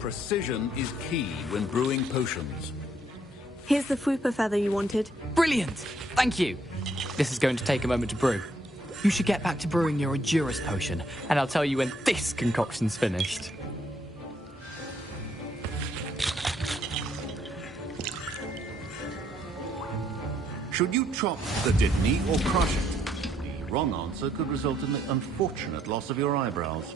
Precision is key when brewing potions. Here's the Fwooper feather you wanted. Brilliant! Thank you. This is going to take a moment to brew. You should get back to brewing your Endurance potion, and I'll tell you when this concoction's finished. Should you chop the Dittany or crush it? The wrong answer could result in the unfortunate loss of your eyebrows.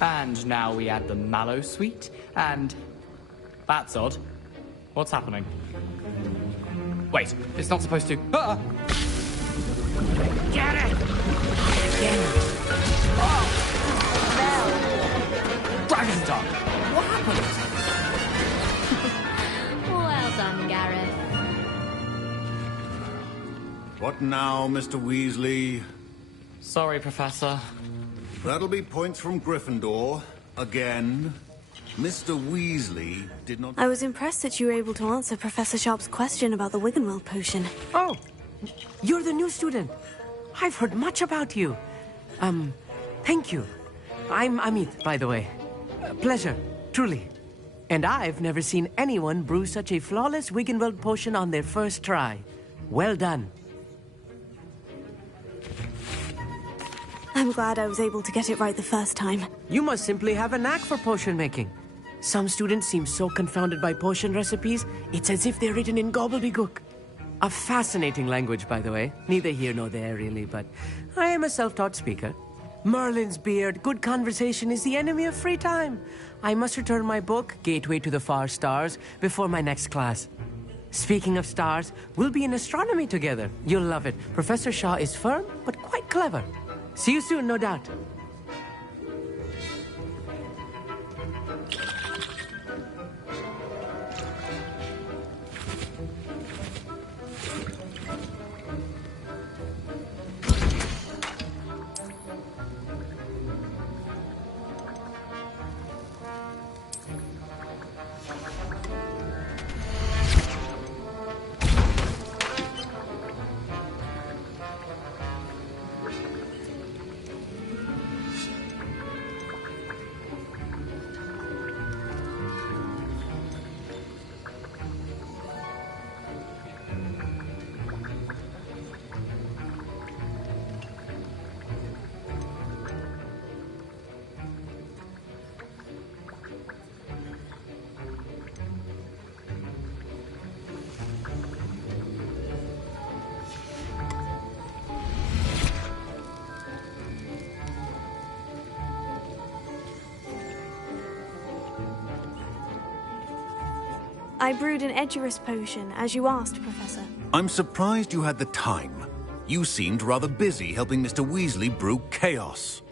And now we add the mallow sweet, and... That's odd. What's happening? Wait, it's not supposed to... Ah! Get it! Oh! Dragon Dog! What happened? Well done, Gareth. What now, Mr. Weasley? Sorry, Professor. That'll be points from Gryffindor. Again. Mr. Weasley did not... I was impressed that you were able to answer Professor Sharp's question about the Wiggenweld potion. Oh, you're the new student. I've heard much about you. Thank you. I'm Amit, by the way. Pleasure, truly. And I've never seen anyone brew such a flawless Wiggenweld potion on their first try. Well done. I'm glad I was able to get it right the first time. You must simply have a knack for potion making. Some students seem so confounded by potion recipes, it's as if they're written in gobbledygook. A fascinating language, by the way. Neither here nor there, really, but I am a self-taught speaker. Merlin's beard, good conversation is the enemy of free time. I must return my book, Gateway to the Far Stars, before my next class. Speaking of stars, we'll be in astronomy together. You'll love it. Professor Shaw is firm, but quite clever. See you soon, no doubt. I brewed an Edurus potion, as you asked, Professor. I'm surprised you had the time. You seemed rather busy helping Mr. Weasley brew chaos.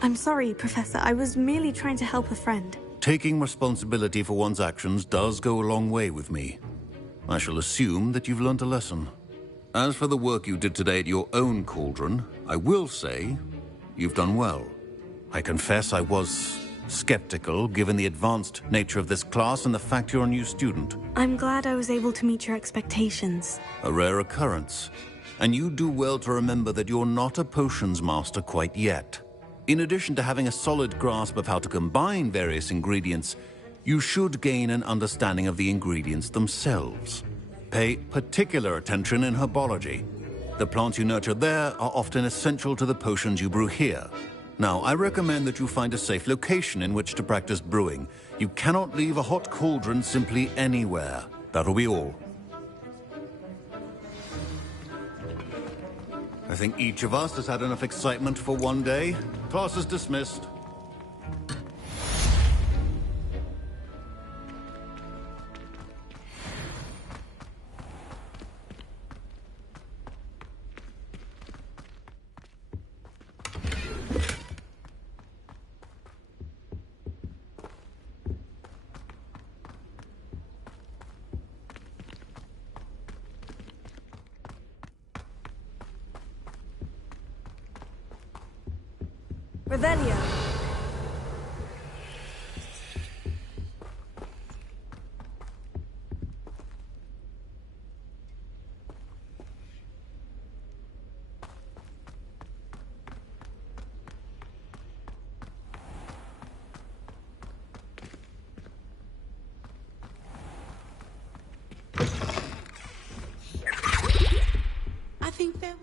I'm sorry, Professor. I was merely trying to help a friend. Taking responsibility for one's actions does go a long way with me. I shall assume that you've learnt a lesson. As for the work you did today at your own cauldron, I will say you've done well. I confess I was skeptical, given the advanced nature of this class and the fact you're a new student. I'm glad I was able to meet your expectations. A rare occurrence. And you do well to remember that you're not a potions master quite yet. In addition to having a solid grasp of how to combine various ingredients, you should gain an understanding of the ingredients themselves. Pay particular attention in herbology. The plants you nurture there are often essential to the potions you brew here. Now, I recommend that you find a safe location in which to practice brewing. You cannot leave a hot cauldron simply anywhere. That'll be all. I think each of us has had enough excitement for one day. Class is dismissed. Revelio. I think there.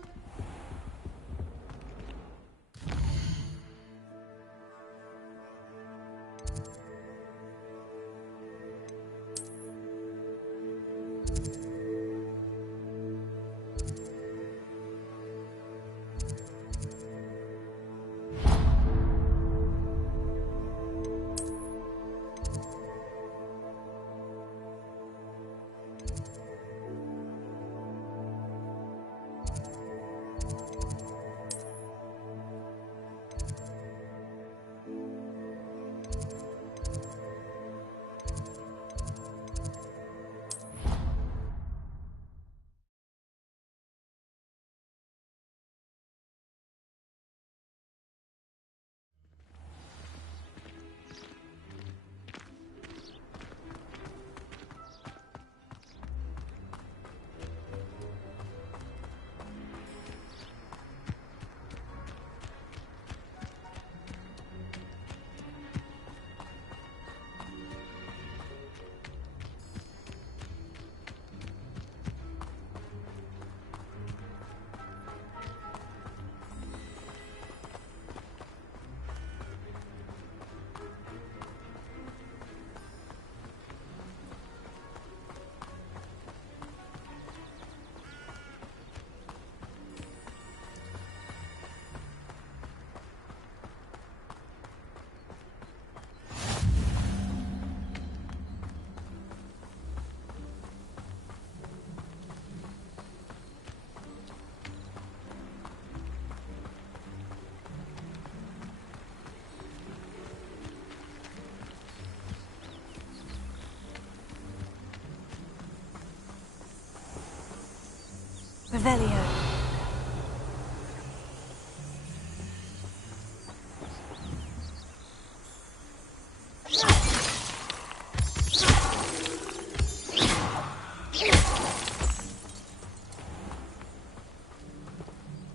Revelio.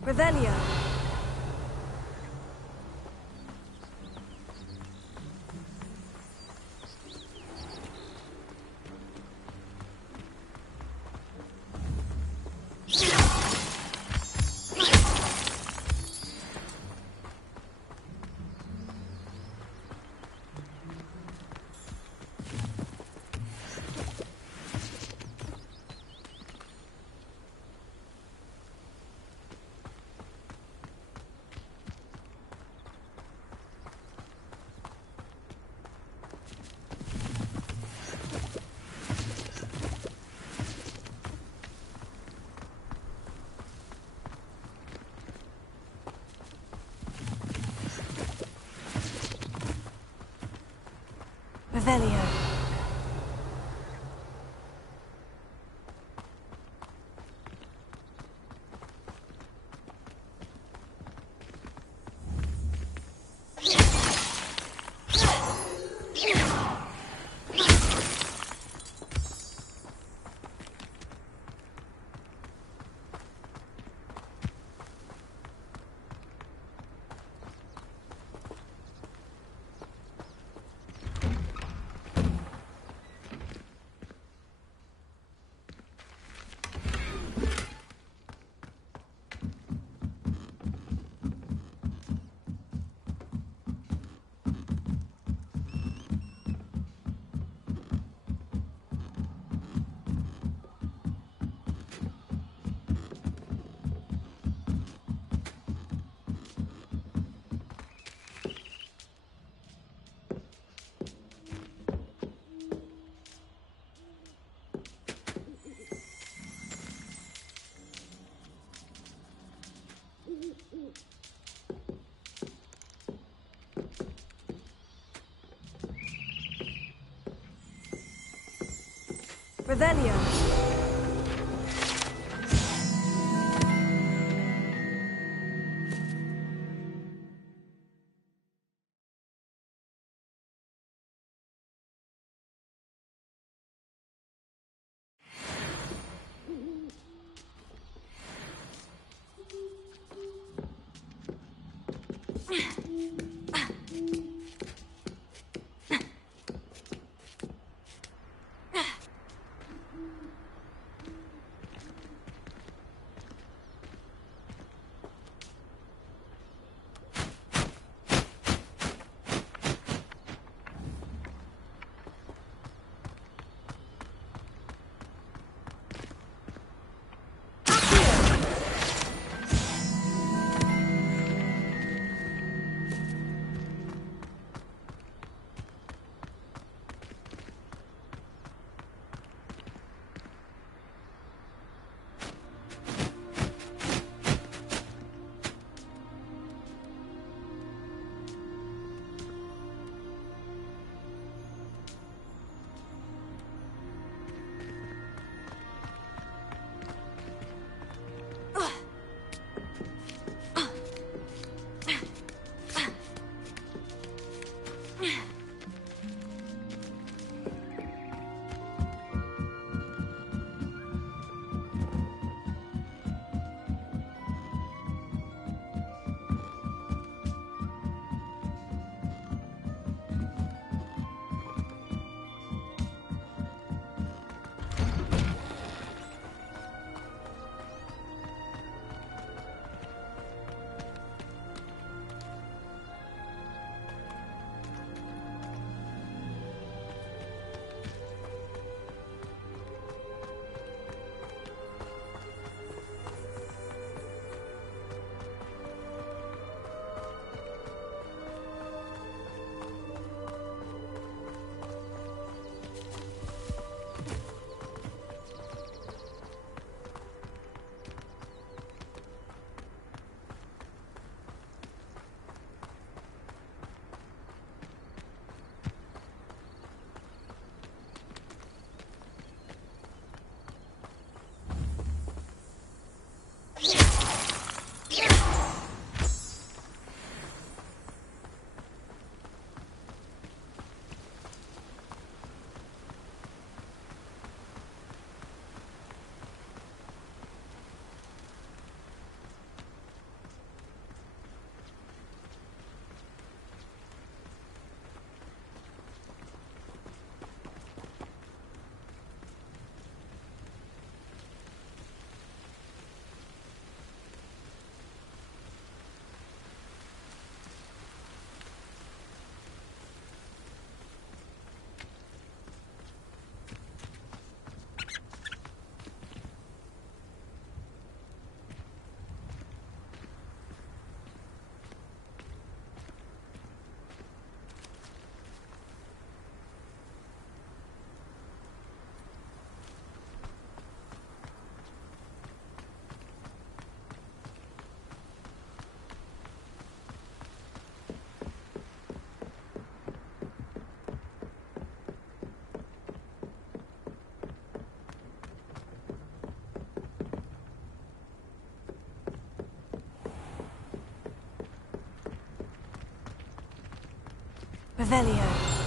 Revelio. Revelio. Revelio. Revelio.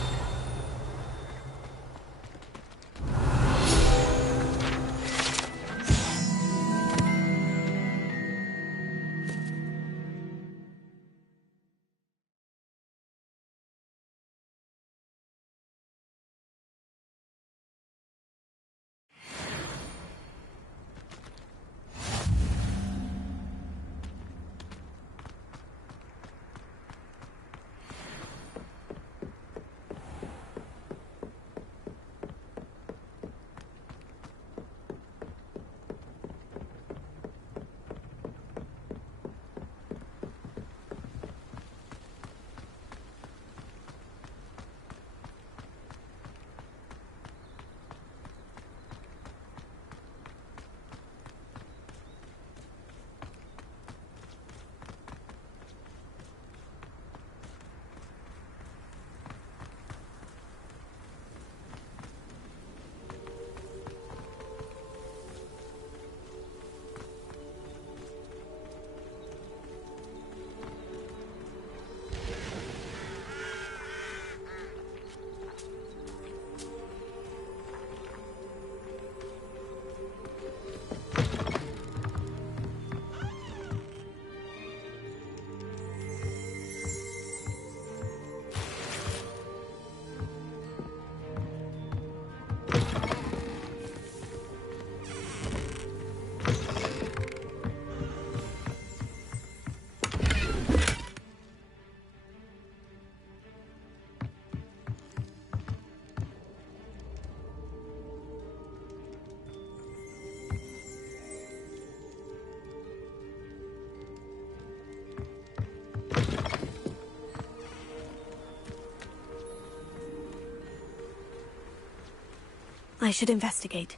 I should investigate.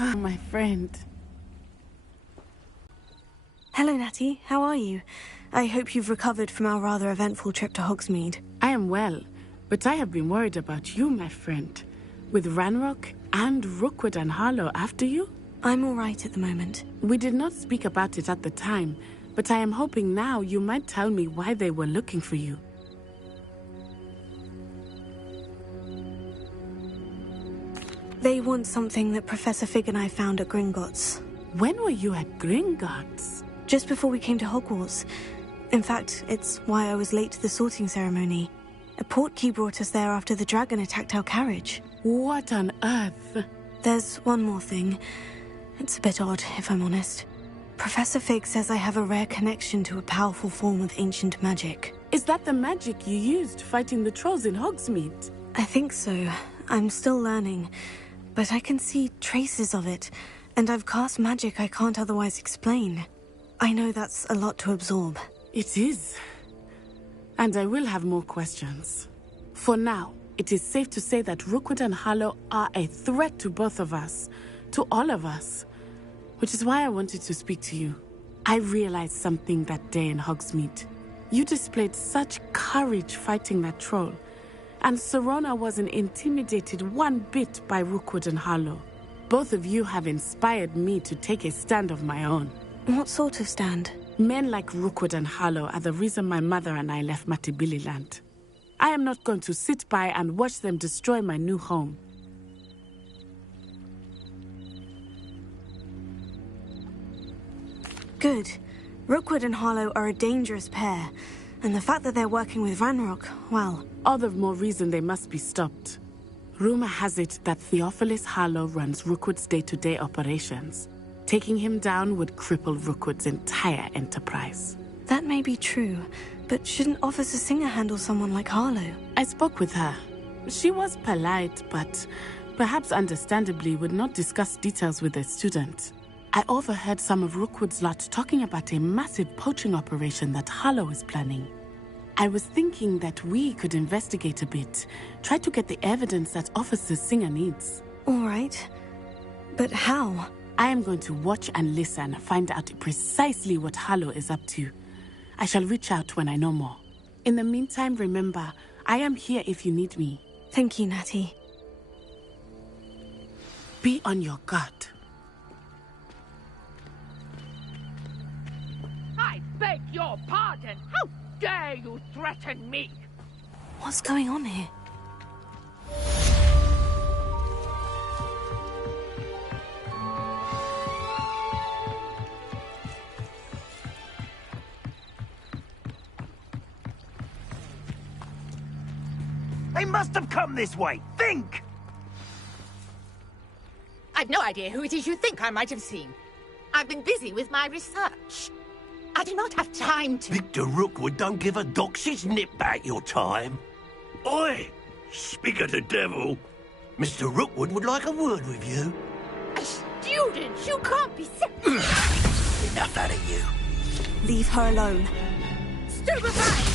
Ah, my friend. Hello, Natty. How are you? I hope you've recovered from our rather eventful trip to Hogsmeade. I am well, but I have been worried about you, my friend. With Ranrock and Rookwood and Harlow after you? I'm all right at the moment. We did not speak about it at the time, but I am hoping now you might tell me why they were looking for you. They want something that Professor Fig and I found at Gringotts. When were you at Gringotts? Just before we came to Hogwarts. In fact, it's why I was late to the sorting ceremony. A portkey brought us there after the dragon attacked our carriage. What on earth? There's one more thing. It's a bit odd, if I'm honest. Professor Fig says I have a rare connection to a powerful form of ancient magic. Is that the magic you used fighting the trolls in Hogsmeade? I think so. I'm still learning, but I can see traces of it, and I've cast magic I can't otherwise explain. I know that's a lot to absorb. It is. And I will have more questions. For now, it is safe to say that Rookwood and Harlow are a threat to both of us, to all of us. Which is why I wanted to speak to you. I realized something that day in Hogsmeade. You displayed such courage fighting that troll, and Serona wasn't intimidated one bit by Rookwood and Harlow. Both of you have inspired me to take a stand of my own. What sort of stand? Men like Rookwood and Harlow are the reason my mother and I left Matibili-land. I am not going to sit by and watch them destroy my new home. Good. Rookwood and Harlow are a dangerous pair, and the fact that they're working with Ranrock, well... All the more reason they must be stopped. Rumor has it that Theophilus Harlow runs Rookwood's day-to-day operations. Taking him down would cripple Rookwood's entire enterprise. That may be true, but shouldn't Officer Singer handle someone like Harlow? I spoke with her. She was polite, but perhaps understandably would not discuss details with a student. I overheard some of Rookwood's lot talking about a massive poaching operation that Harlow is planning. I was thinking that we could investigate a bit, try to get the evidence that Officer Singer needs. All right. But how? I am going to watch and listen, find out precisely what Harlow is up to. I shall reach out when I know more. In the meantime, remember, I am here if you need me. Thank you, Natty. Be on your guard. I beg your pardon! How dare you threaten me? What's going on here? They must have come this way. Think! I've no idea who it is you think I might have seen. I've been busy with my research. I do not have time to... Victor Rookwood don't give a doxy's nip back your time. Oi! Speak of the devil. Mr. Rookwood would like a word with you. A student? You can't be serious. Enough out of you. Leave her alone. Stupefy!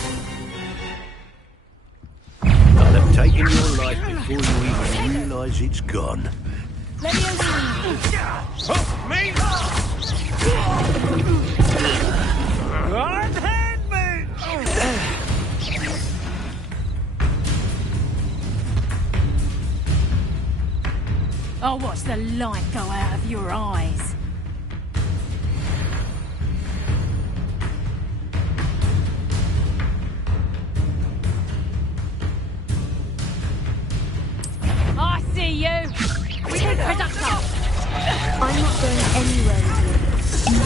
I'll have taken your life before you even realise it's gone. Let me alone. Me? Unhand me! I'll watch the light go out of your eyes. I see you! Take production! I'm not going anywhere with you.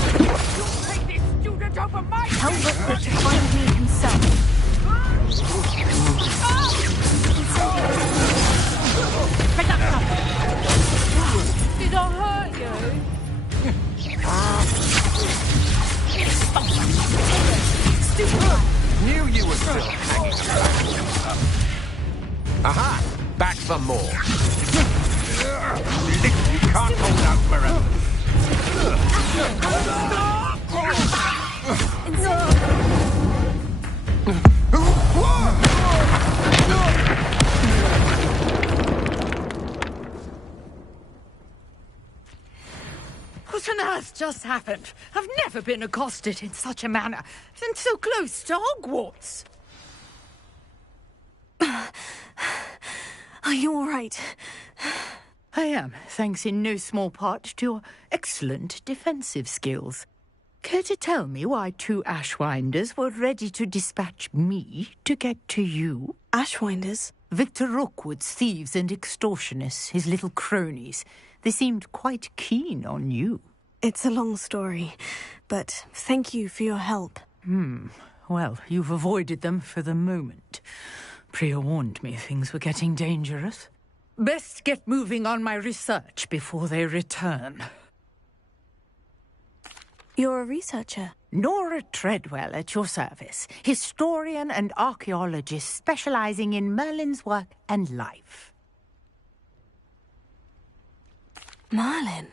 You'll take this student over my... Tell Rookwood to find me himself. Did I hurt you? Knew you were still hanging around. Aha! Back for more. You can't hold out forever. What on earth just happened? I've never been accosted in such a manner, and so close to Hogwarts. Are you all right? I am, thanks in no small part to your excellent defensive skills. Care to tell me why two Ashwinders were ready to dispatch me to get to you? Ashwinders? Victor Rookwood's thieves and extortionists, his little cronies. They seemed quite keen on you. It's a long story, but thank you for your help. Well, you've avoided them for the moment. Priya warned me things were getting dangerous. Best get moving on my research before they return. You're a researcher? Nora Treadwell at your service. Historian and archaeologist specializing in Merlin's work and life. Merlin?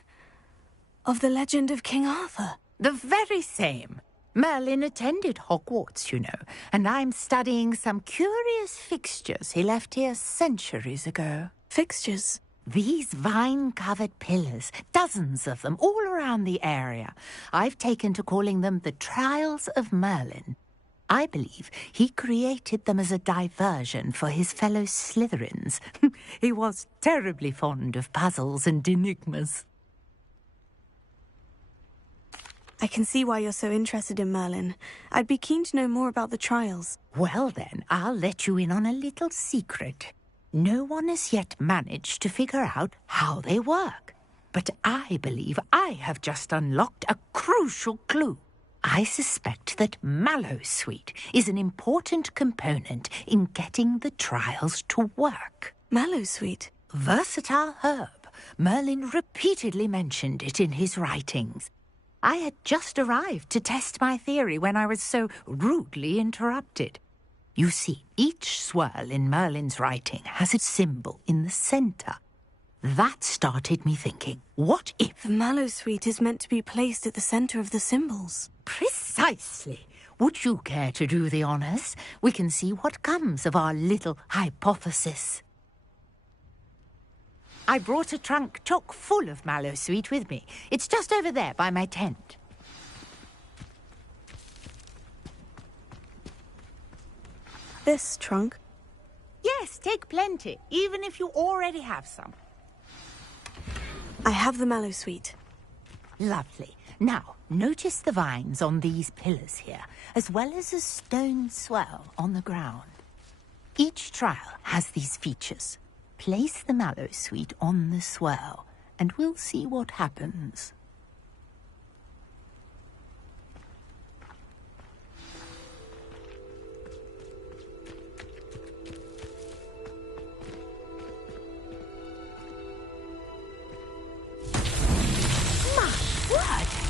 Of the legend of King Arthur? The very same. Merlin attended Hogwarts, you know, and I'm studying some curious fixtures he left here centuries ago. Fixtures? These vine-covered pillars, dozens of them, all around the area. I've taken to calling them the Trials of Merlin. I believe he created them as a diversion for his fellow Slytherins. He was terribly fond of puzzles and enigmas. I can see why you're so interested in Merlin. I'd be keen to know more about the trials. Well then, I'll let you in on a little secret. No one has yet managed to figure out how they work. But I believe I have just unlocked a crucial clue. I suspect that Mallowsweet is an important component in getting the trials to work. Mallowsweet? Versatile herb. Merlin repeatedly mentioned it in his writings. I had just arrived to test my theory when I was so rudely interrupted. You see, each swirl in Merlin's writing has a symbol in the centre. That started me thinking, what if... The Mallowsweet is meant to be placed at the centre of the symbols. Precisely. Would you care to do the honours? We can see what comes of our little hypothesis. I brought a trunk chock full of Mallowsweet with me. It's just over there by my tent. This trunk? Yes, take plenty, even if you already have some. I have the Mallowsweet. Lovely. Now, notice the vines on these pillars here, as well as a stone swell on the ground. Each trial has these features. Place the Mallowsweet on the swell, and we'll see what happens.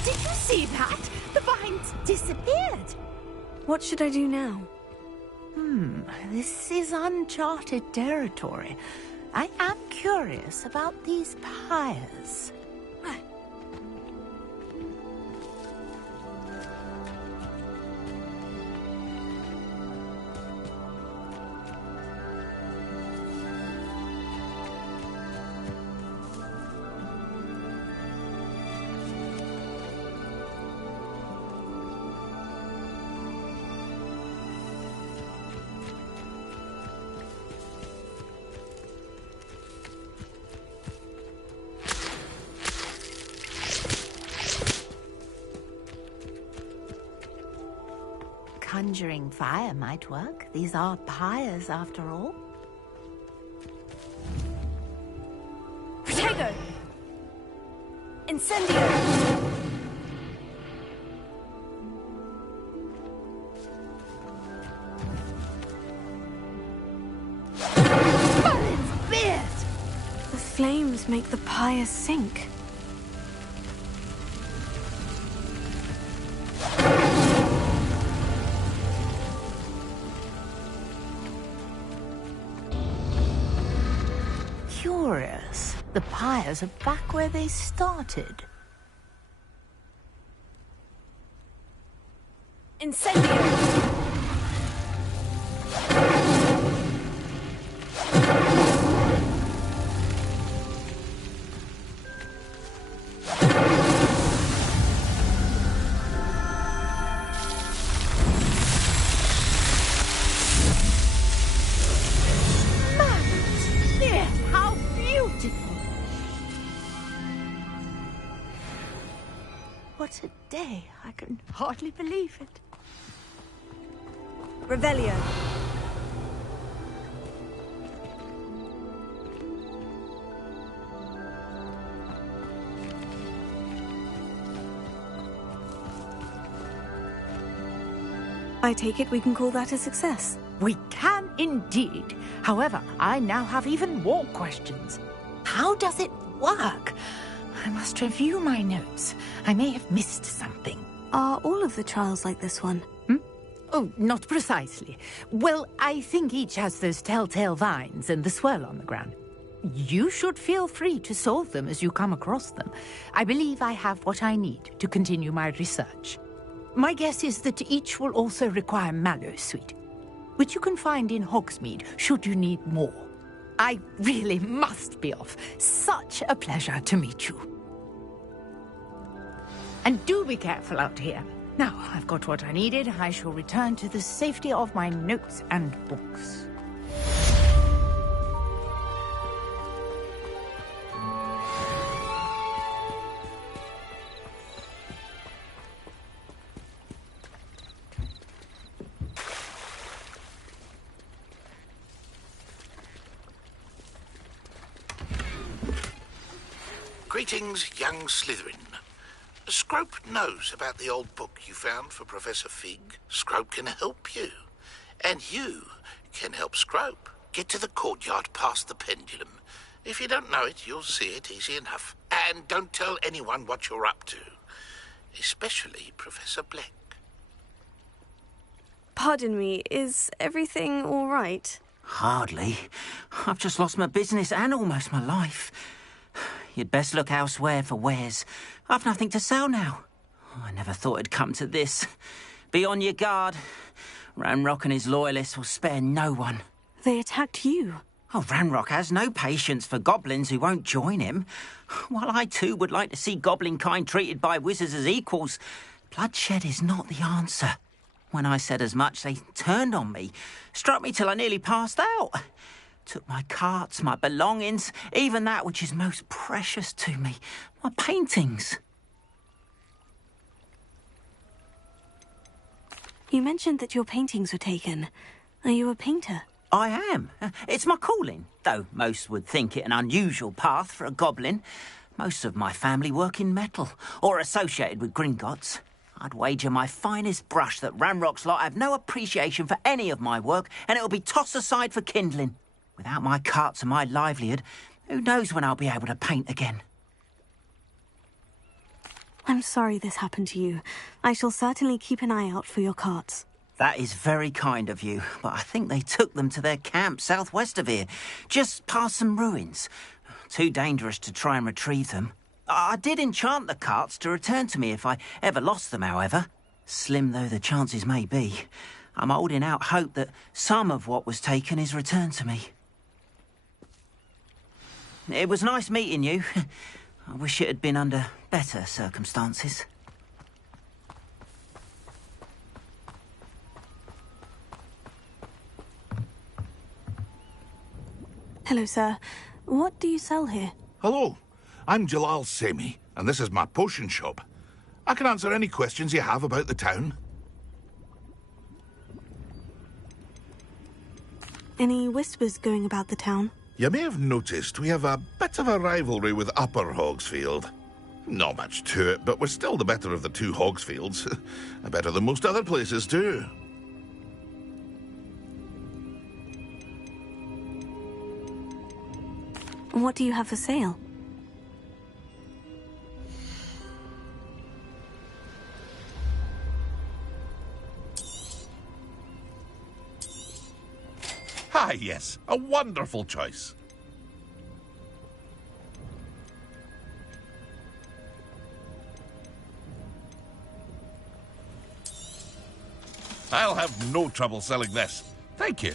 Did you see that? The vines disappeared. What should I do now? This is uncharted territory. I am curious about these pyres. Conjuring fire might work. These are pyres, after all. Protego! Incendio! Merlin's beard! The flames make the pyre sink. Curious. The pyres are back where they started. Incendio! What a day. I can hardly believe it. Revelio. I take it we can call that a success. We can indeed. However, I now have even more questions. How does it work? I must review my notes. I may have missed something. Are all of the trials like this one? Oh, not precisely. Well, I think each has those telltale vines and the swirl on the ground. You should feel free to solve them as you come across them. I believe I have what I need to continue my research. My guess is that each will also require mallowsweet, which you can find in Hogsmeade should you need more. I really must be off. Such a pleasure to meet you. And do be careful out here. Now, I've got what I needed. I shall return to the safety of my notes and books. Greetings, young Slytherin. Scrope knows about the old book you found for Professor Fig. Scrope can help you. And you can help Scrope. Get to the courtyard past the pendulum. If you don't know it, you'll see it easy enough. And don't tell anyone what you're up to. Especially Professor Black. Pardon me, is everything all right? Hardly. I've just lost my business and almost my life. You'd best look elsewhere for wares. I've nothing to sell now. I never thought it'd come to this. Be on your guard. Ranrock and his loyalists will spare no one. They attacked you. Oh, Ranrock has no patience for goblins who won't join him. While I too would like to see goblin kind treated by wizards as equals, bloodshed is not the answer. When I said as much, they turned on me, struck me till I nearly passed out. Took my carts, my belongings, even that which is most precious to me, my paintings. You mentioned that your paintings were taken. Are you a painter? I am. It's my calling, though most would think it an unusual path for a goblin. Most of my family work in metal, or associated with Gringotts. I'd wager my finest brush that Ranrock's lot have no appreciation for any of my work, and it'll be tossed aside for kindling. Without my carts and my livelihood, who knows when I'll be able to paint again? I'm sorry this happened to you. I shall certainly keep an eye out for your carts. That is very kind of you, but I think they took them to their camp southwest of here, just past some ruins. Too dangerous to try and retrieve them. I did enchant the carts to return to me if I ever lost them, however. Slim though the chances may be, I'm holding out hope that some of what was taken is returned to me. It was nice meeting you. I wish it had been under better circumstances. Hello, sir. What do you sell here? Hello, I'm Jalal Semi, and this is my potion shop. I can answer any questions you have about the town. Any whispers going about the town? You may have noticed we have a bit of a rivalry with Upper Hogsfield. Not much to it, but we're still the better of the two Hogsfields. Better than most other places, too. What do you have for sale? Ah, yes, a wonderful choice. I'll have no trouble selling this. Thank you.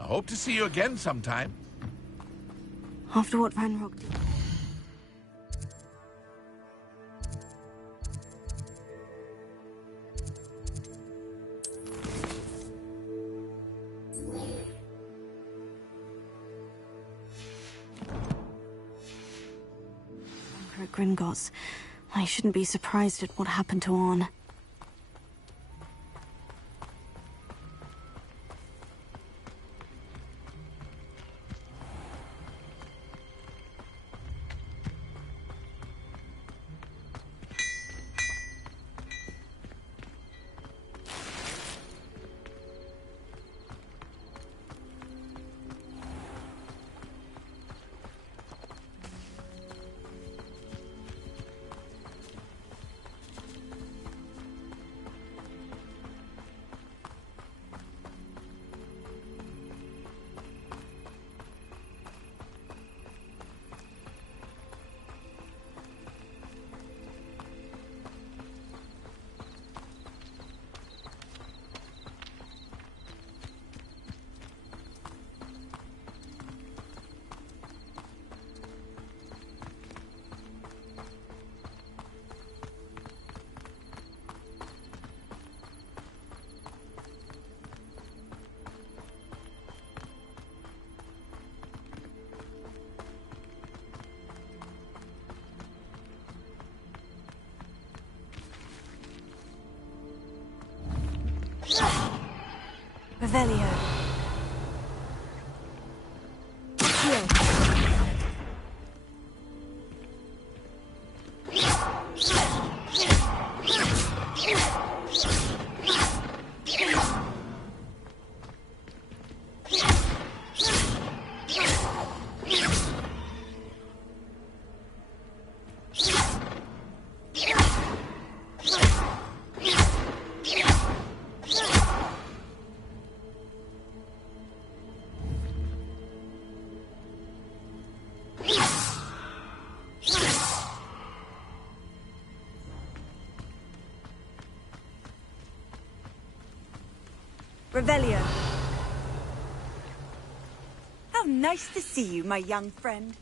I hope to see you again sometime. After what Ranrock did. At Gringotts. I shouldn't be surprised at what happened to Orn. Revelio. Revelio. How nice to see you, my young friend.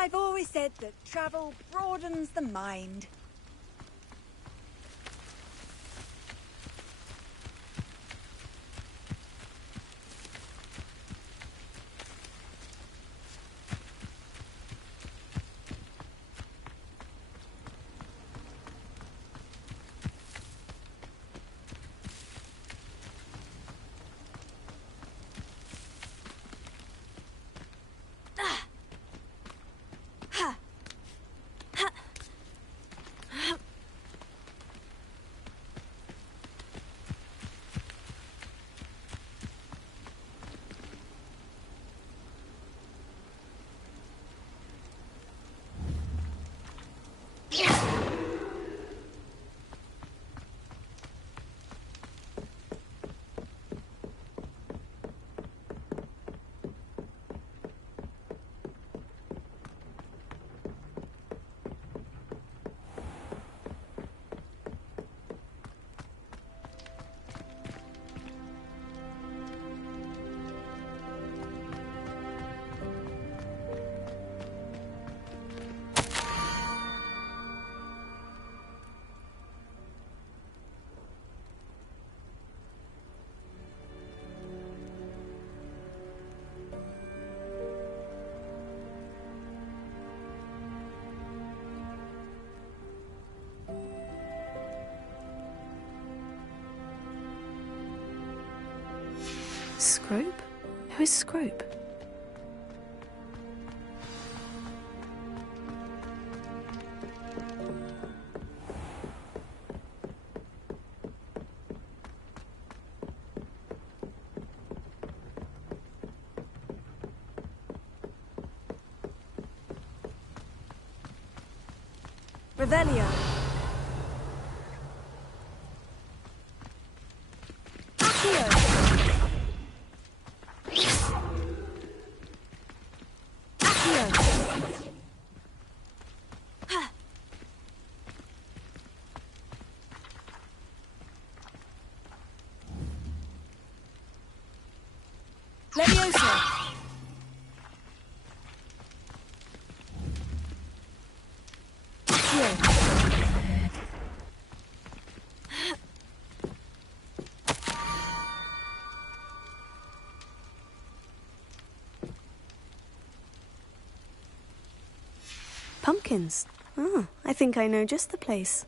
I've always said that travel broadens the mind. Scrope? Who is Scrope? Revelio. Leviosa. Pumpkins. Oh, I think I know just the place.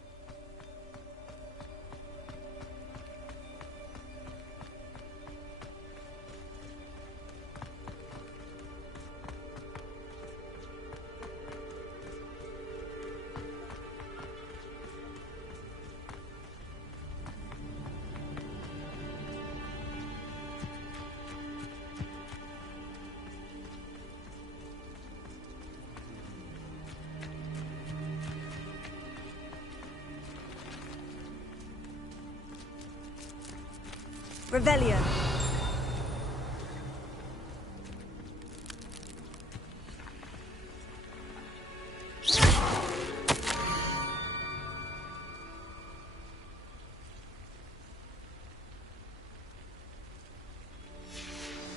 Revelio.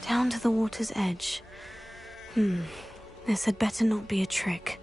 Down to the water's edge. This had better not be a trick.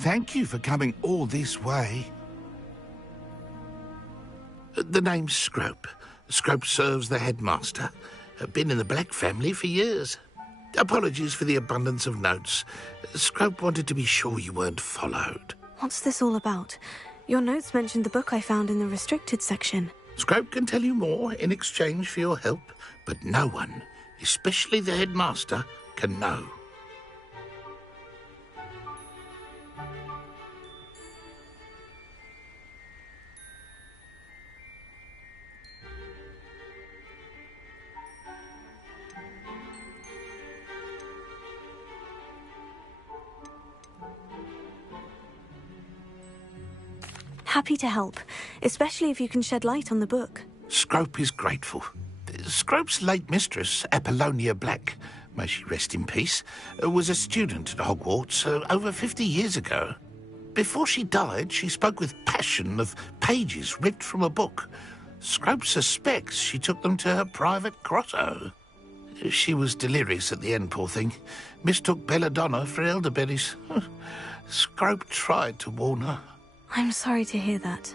Thank you for coming all this way. The name's Scrope. Scrope serves the headmaster. Been in the Black family for years. Apologies for the abundance of notes. Scrope wanted to be sure you weren't followed. What's this all about? Your notes mentioned the book I found in the restricted section. Scrope can tell you more in exchange for your help, but no one, especially the headmaster, can know. Happy to help, especially if you can shed light on the book. Scrope is grateful. Scrope's late mistress, Apollonia Black, may she rest in peace, was a student at Hogwarts over 50 years ago. Before she died, she spoke with passion of pages ripped from a book. Scrope suspects she took them to her private grotto. She was delirious at the end, poor thing. Mistook belladonna for elderberries. Scrope tried to warn her. I'm sorry to hear that.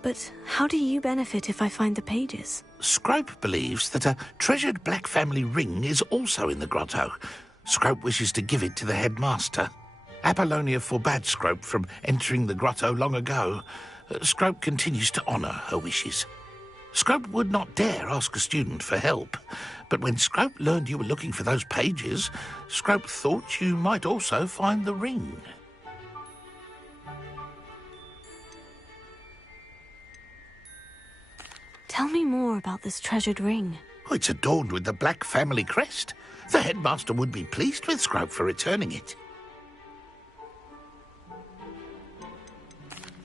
But how do you benefit if I find the pages? Scrope believes that a treasured Black family ring is also in the grotto. Scrope wishes to give it to the headmaster. Apollonia forbade Scrope from entering the grotto long ago. Scrope continues to honour her wishes. Scrope would not dare ask a student for help, but when Scrope learned you were looking for those pages, Scrope thought you might also find the ring. Tell me more about this treasured ring. Oh, it's adorned with the Black family crest. The headmaster would be pleased with Scrope for returning it.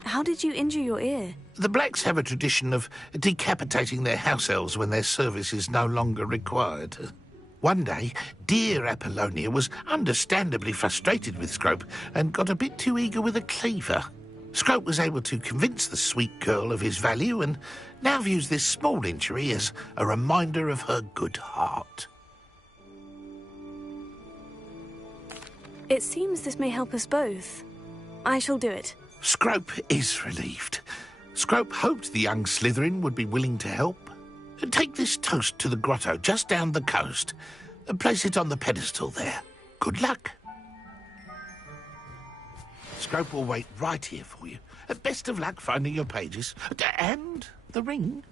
How did you injure your ear? The Blacks have a tradition of decapitating their house elves when their service is no longer required. One day, dear Apollonia was understandably frustrated with Scrope and got a bit too eager with a cleaver. Scrope was able to convince the sweet girl of his value and now views this small injury as a reminder of her good heart. It seems this may help us both. I shall do it. Scrope is relieved. Scrope hoped the young Slytherin would be willing to help. Take this toast to the grotto just down the coast and place it on the pedestal there. Good luck. Scrope will wait right here for you. Best of luck finding your pages. And the ring.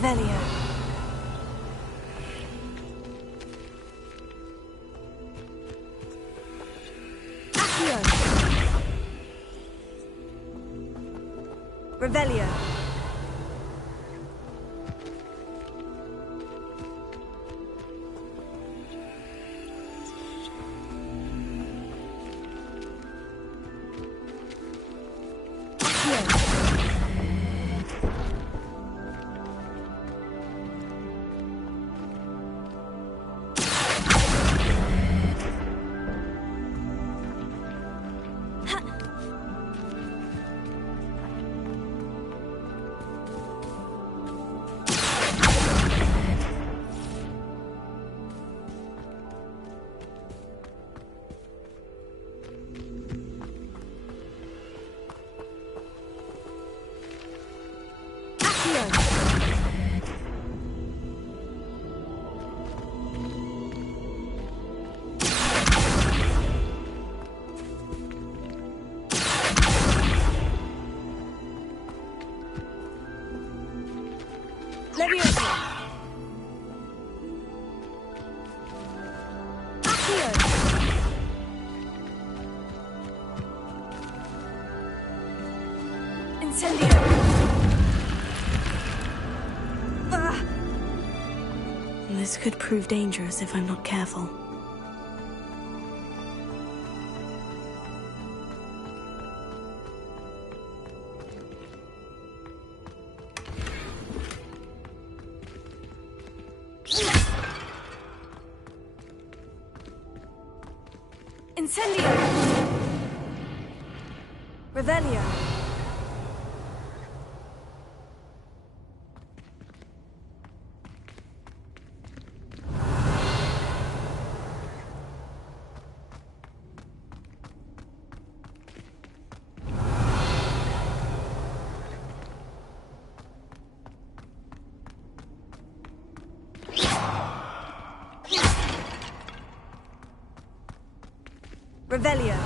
Revelio. Accio. Revelio. Leviosa. Accio. Incendio. This could prove dangerous if I'm not careful. Incendio! Revelio! Revelio.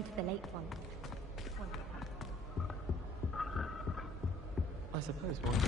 kind to the late one. I suppose one is.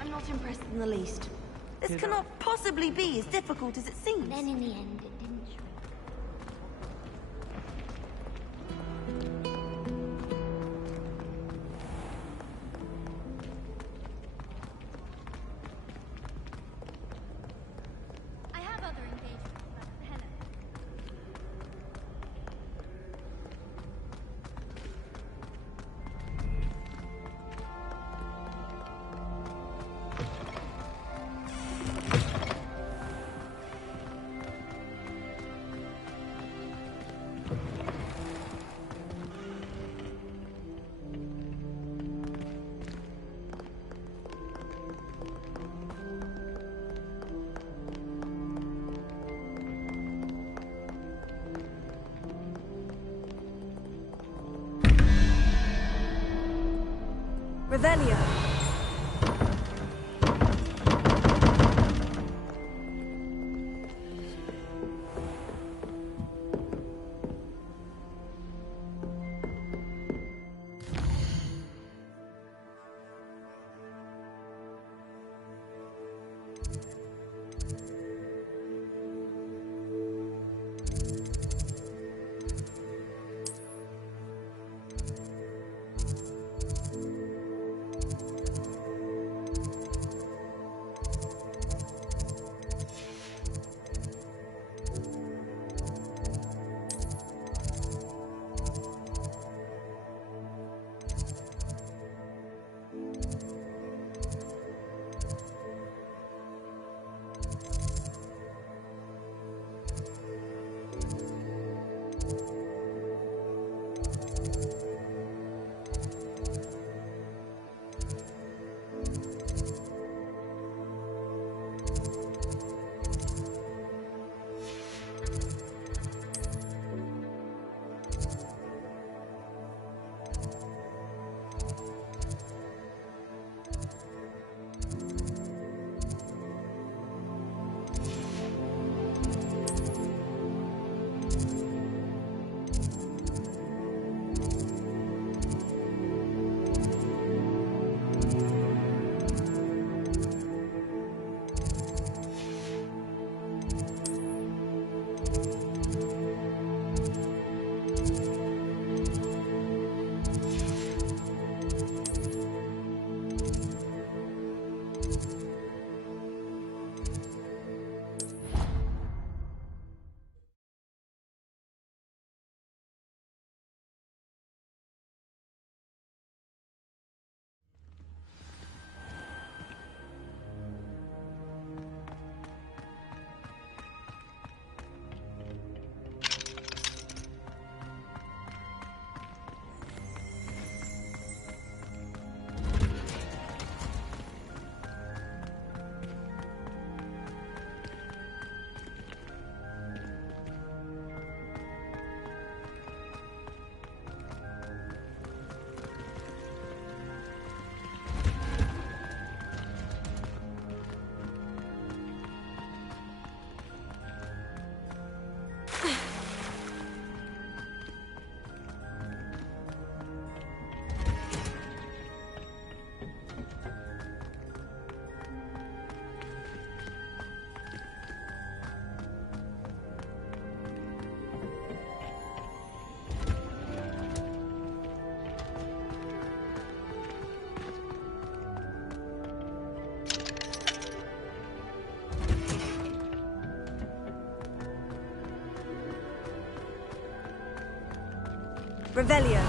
I'm not impressed in the least. This cannot possibly be as difficult as it seems. Then in the end, it didn't shrink. I have other engagements, but hello. Revelio. Revelio.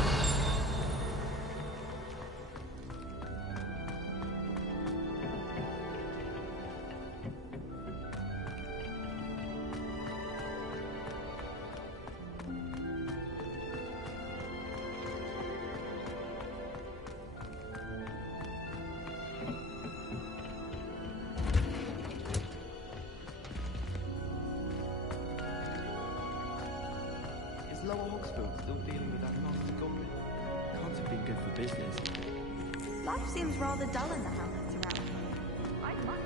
Is Lower Hogsfield still dealing with that nasty goblin? Can't have been good for business. Life seems rather dull in the hamlets around here. I might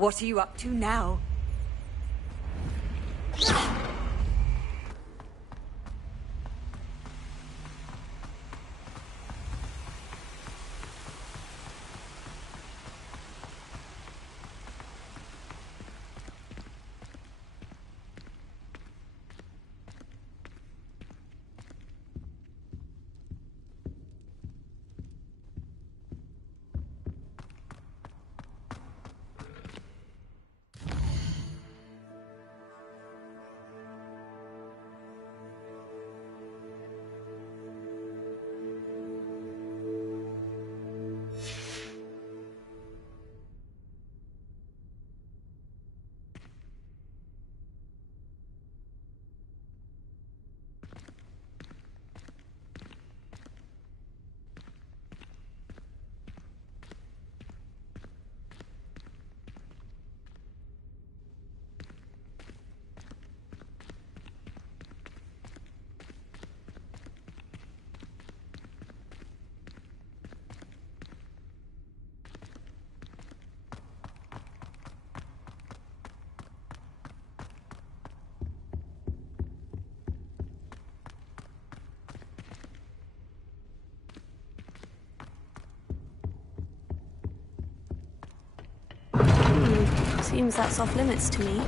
What are you up to now? Seems that's off limits to me.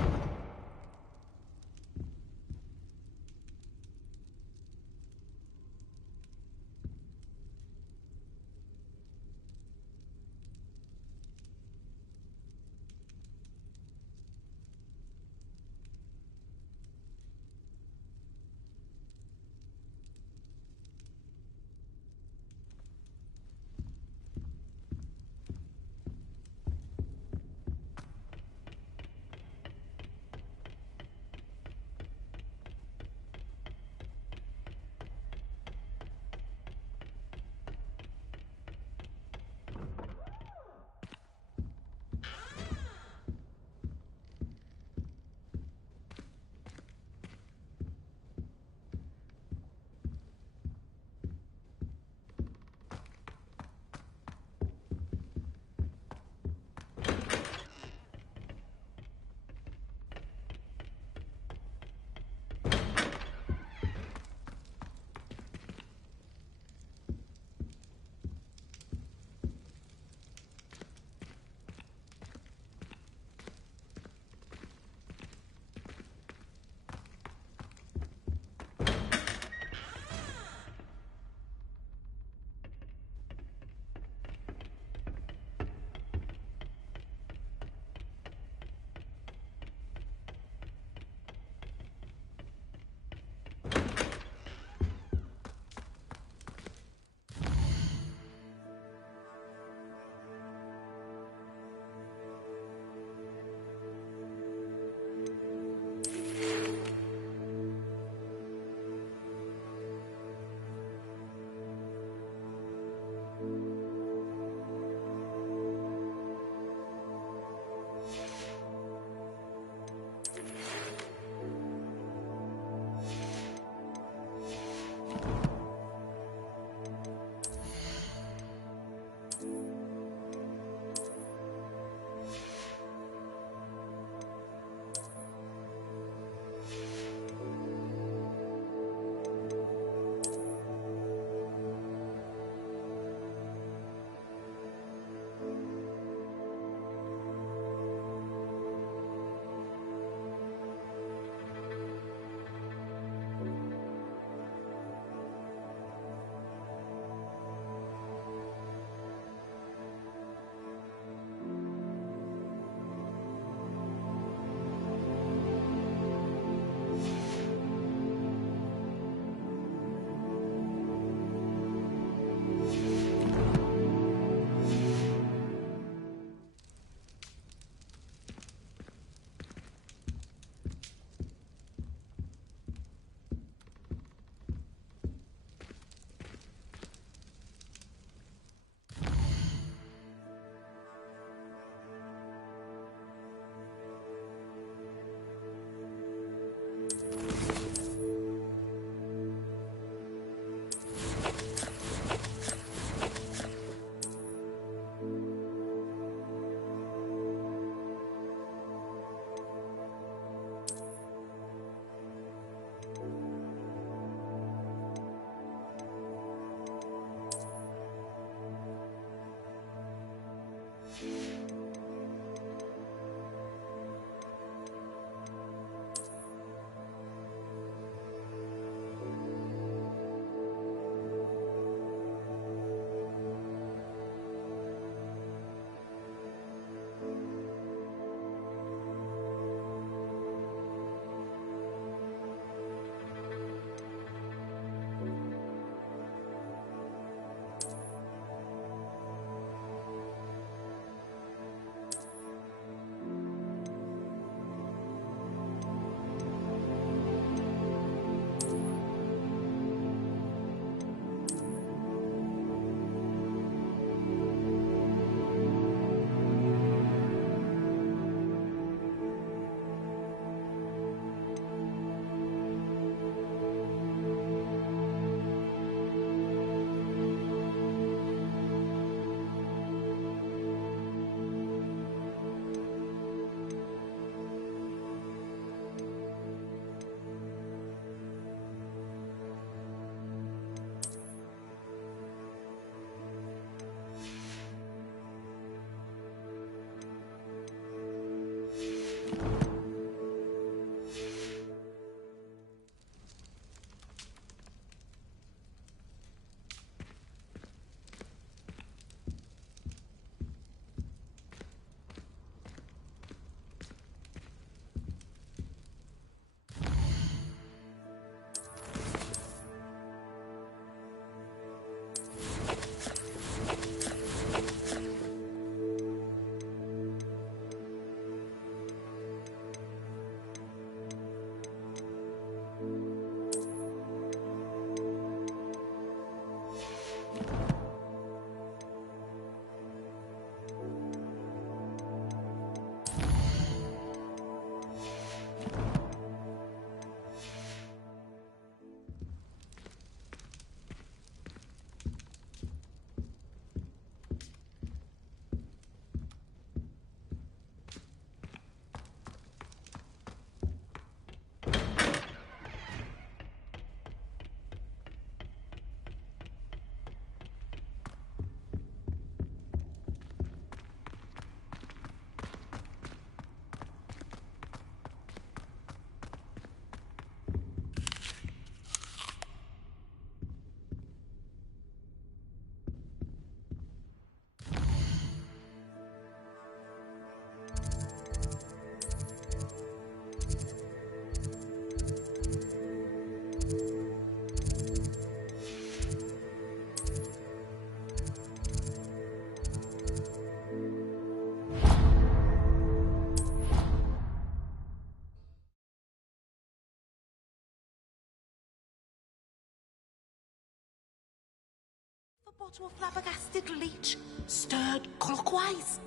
spot to a flabbergasted leech, stirred clockwise.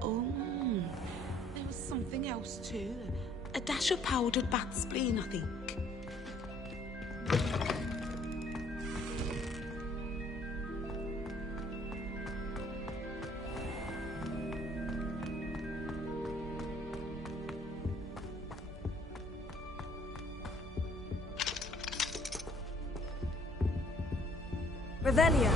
Oh, there was something else too. A dash of powdered bat spleen, I think. Revelio.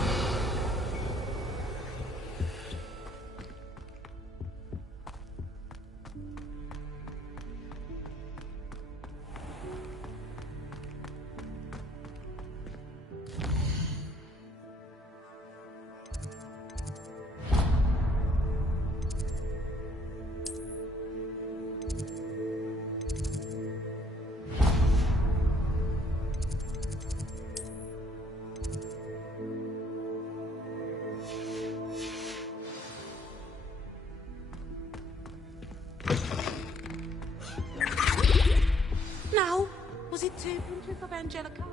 Now, was it 2 pinches of Angelica?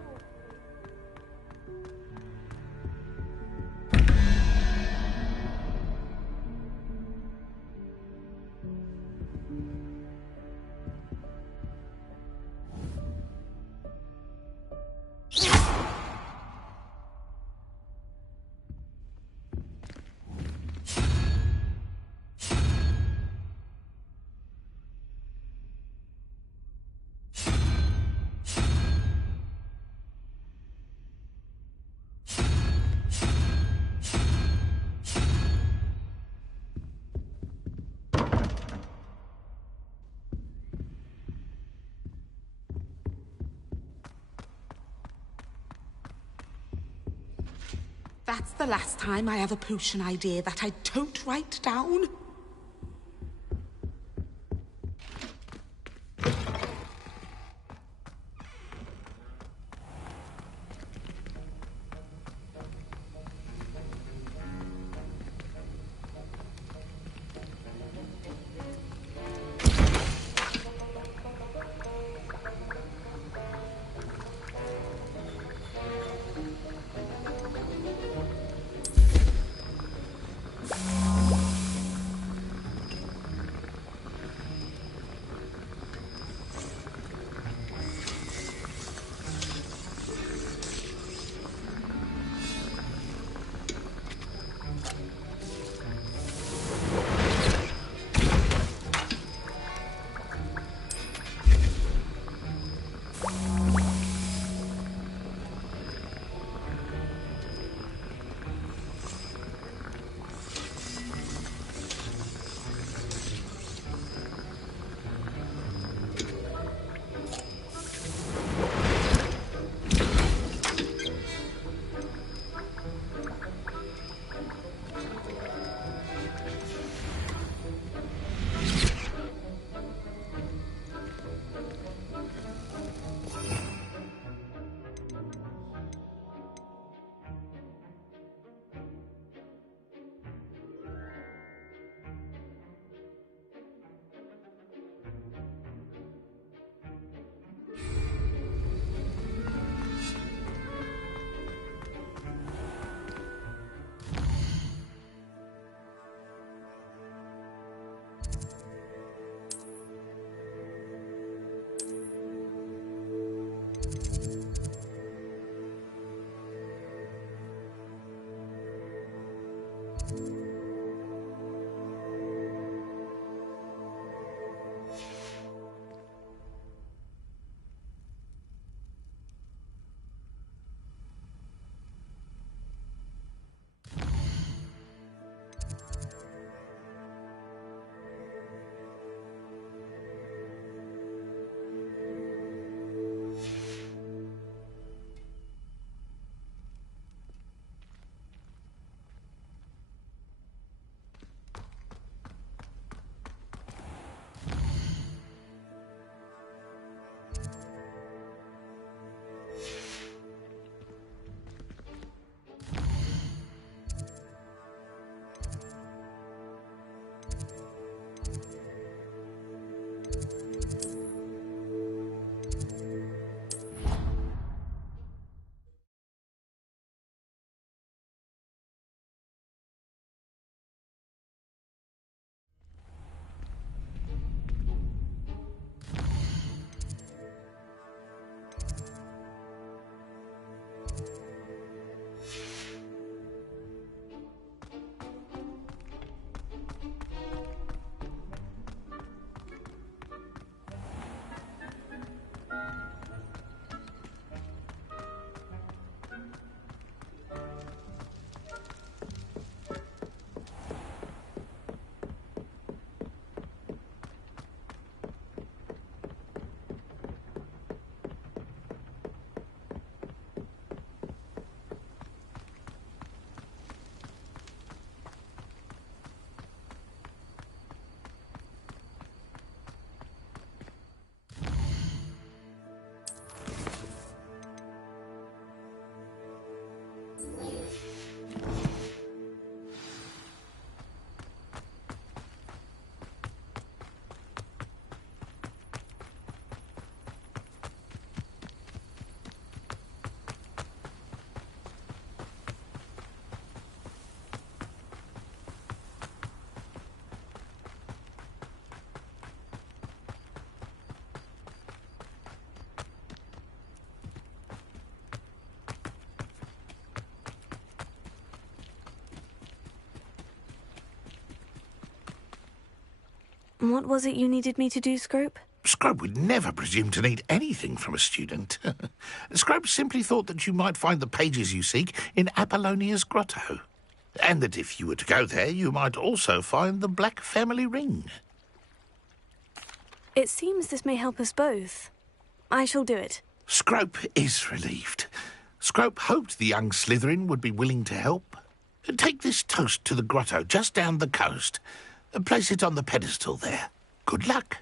That's the last time I have a potion idea that I don't write down. What was it you needed me to do, Scrope? Scrope would never presume to need anything from a student. Scrope simply thought that you might find the pages you seek in Apollonia's grotto. And that if you were to go there, you might also find the Black family ring. It seems this may help us both. I shall do it. Scrope is relieved. Scrope hoped the young Slytherin would be willing to help. Take this toast to the grotto just down the coast. Place it on the pedestal there. Good luck.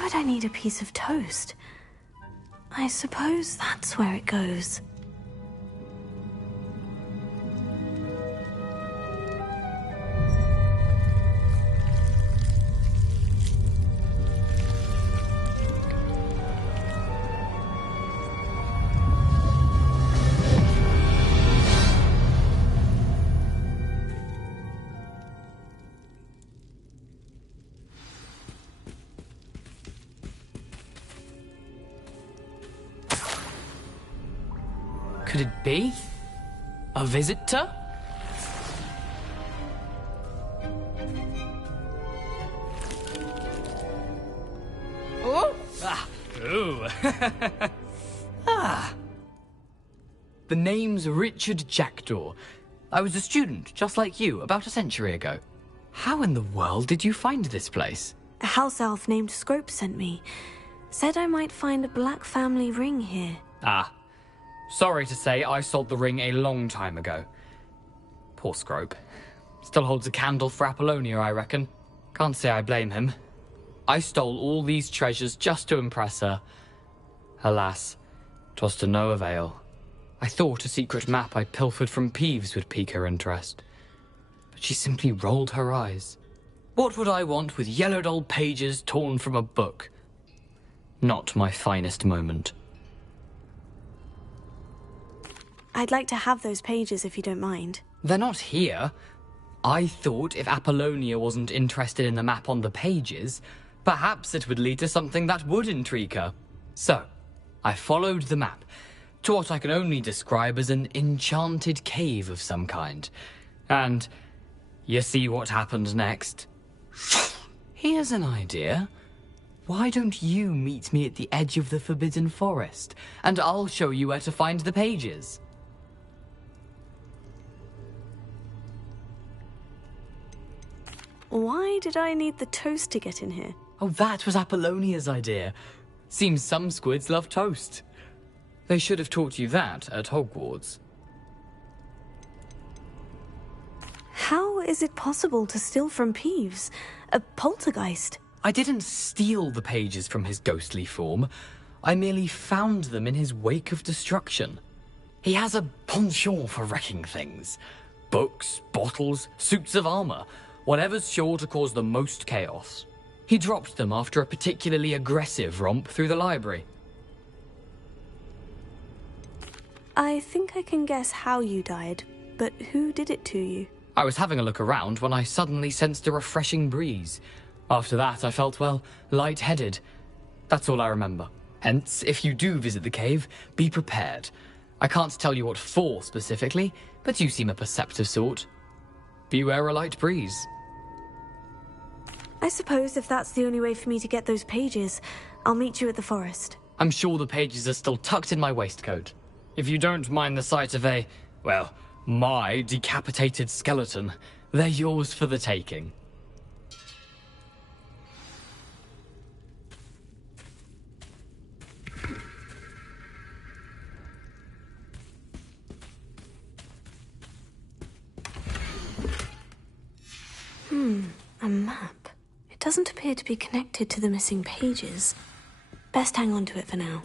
Why would I need a piece of toast? I suppose that's where it goes. Could it be? A visitor? Oh! Ah! Ooh! Ah! The name's Richard Jackdaw. I was a student, just like you, about a century ago. How in the world did you find this place? A house elf named Scrope sent me. Said I might find a black family ring here. Ah. Sorry to say, I sold the ring a long time ago. Poor Scrope. Still holds a candle for Apollonia, I reckon. Can't say I blame him. I stole all these treasures just to impress her. Alas, 'twas to no avail. I thought a secret map I pilfered from Peeves would pique her interest. But she simply rolled her eyes. What would I want with yellowed old pages torn from a book? Not my finest moment. I'd like to have those pages if you don't mind. They're not here. I thought if Apollonia wasn't interested in the map on the pages, perhaps it would lead to something that would intrigue her. So, I followed the map to what I can only describe as an enchanted cave of some kind. And you see what happened next? Here's an idea. Why don't you meet me at the edge of the Forbidden Forest, and I'll show you where to find the pages. Why did I need the toast to get in here? Oh, that was Apollonia's idea. Seems some squids love toast. They should have taught you that at Hogwarts. How is it possible to steal from Peeves? A poltergeist? I didn't steal the pages from his ghostly form. I merely found them in his wake of destruction. He has a penchant for wrecking things. Books, bottles, suits of armor, whatever's sure to cause the most chaos. He dropped them after a particularly aggressive romp through the library. I think I can guess how you died, but who did it to you? I was having a look around when I suddenly sensed a refreshing breeze. After that, I felt, well, lightheaded. That's all I remember. Hence, if you do visit the cave, be prepared. I can't tell you what for specifically, but you seem a perceptive sort. Beware a light breeze. I suppose if that's the only way for me to get those pages, I'll meet you at the forest. I'm sure the pages are still tucked in my waistcoat. If you don't mind the sight of a, well, my decapitated skeleton, they're yours for the taking. A map. It doesn't appear to be connected to the missing pages. Best hang on to it for now.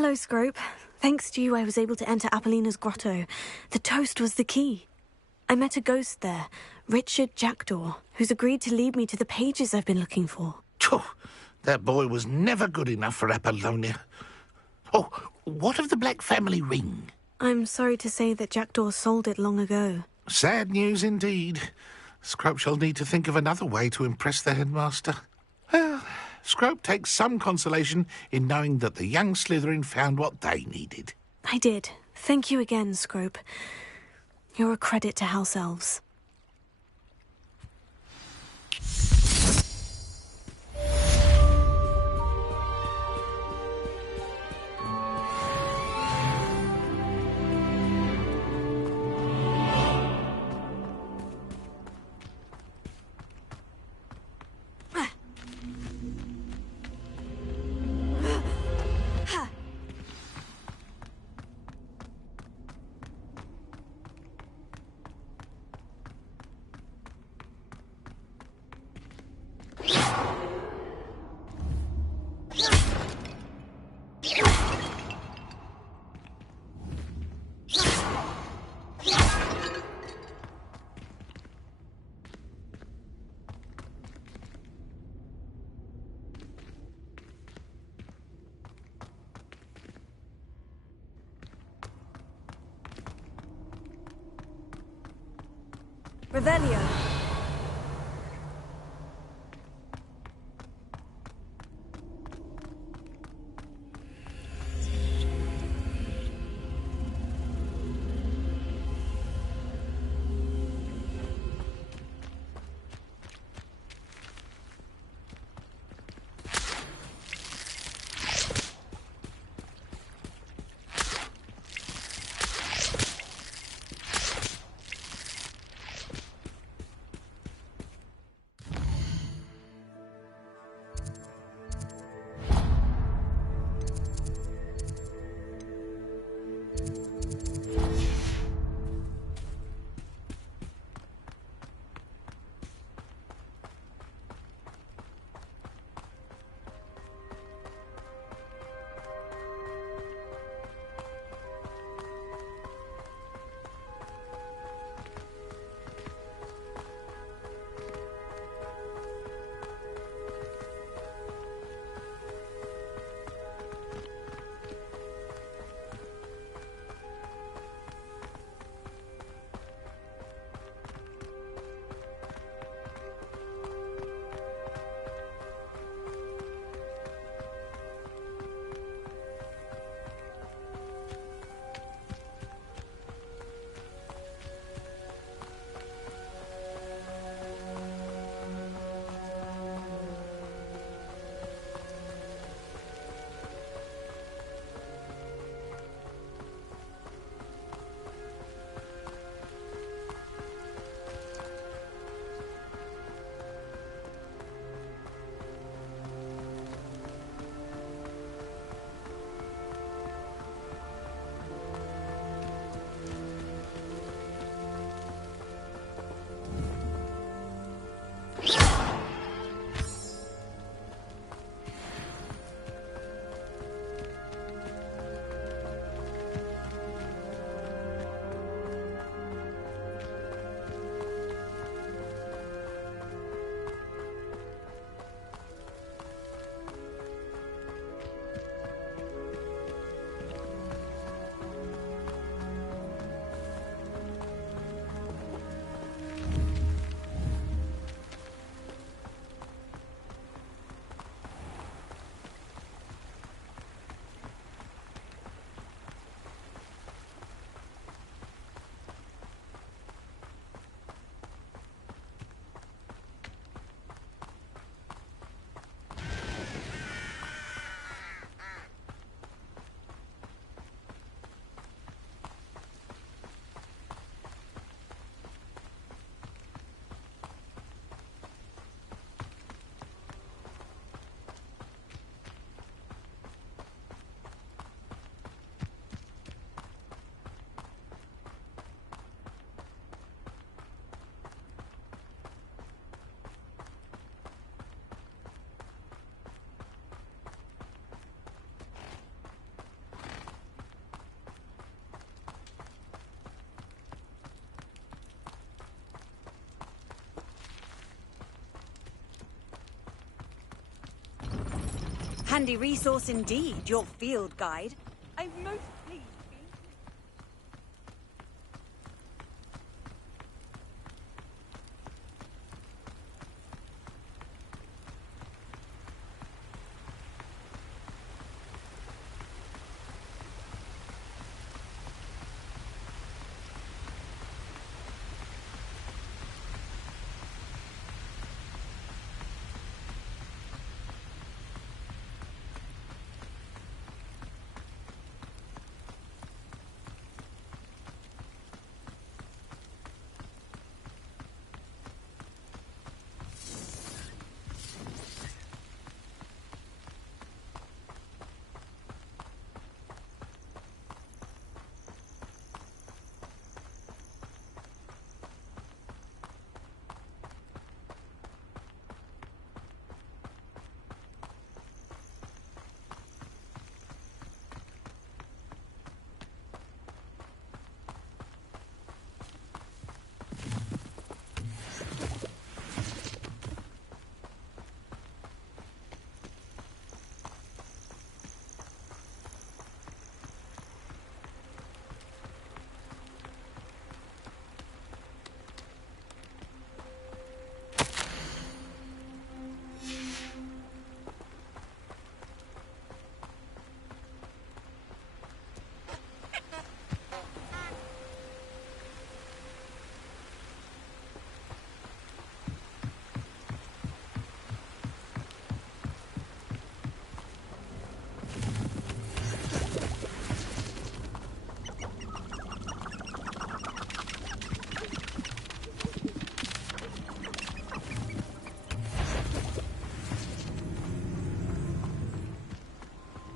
Hello, Scrope. Thanks to you, I was able to enter Apollina's grotto. The toast was the key. I met a ghost there, Richard Jackdaw, who's agreed to lead me to the pages I've been looking for. Phew, that boy was never good enough for Apollonia. Oh, what of the Black family ring? I'm sorry to say that Jackdaw sold it long ago. Sad news indeed. Scrope shall need to think of another way to impress the headmaster. Well, Scrope takes some consolation in knowing that the young Slytherin found what they needed. I did. Thank you again, Scrope. You're a credit to House Elves. Revelio. Handy resource indeed, your field guide. I'm most pleased.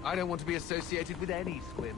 I don't want to be associated with any squim.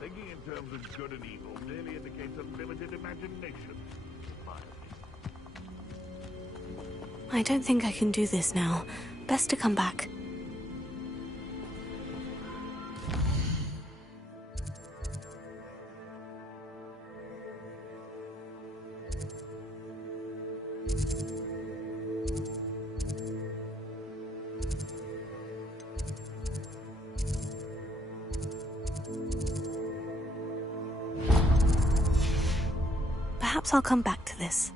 Thinking in terms of good and evil merely indicates a limited imagination. I don't think I can do this now. Best to come back. Perhaps I'll come back to this.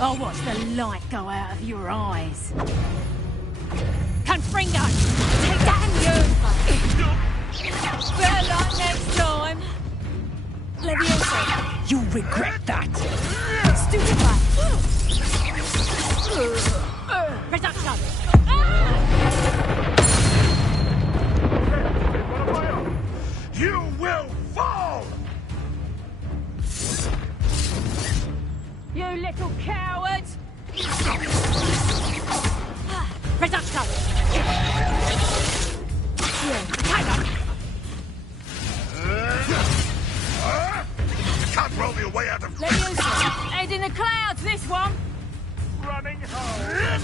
I'll watch the light go out of your eyes. Confringo! Take that and you! Better luck next time! Leviosa! You'll regret that! Stupid one! Reduction! You will fall! You little coward! Reduction! Can't roll me away out of... Leviosa! Head in the clouds, this one! Running home!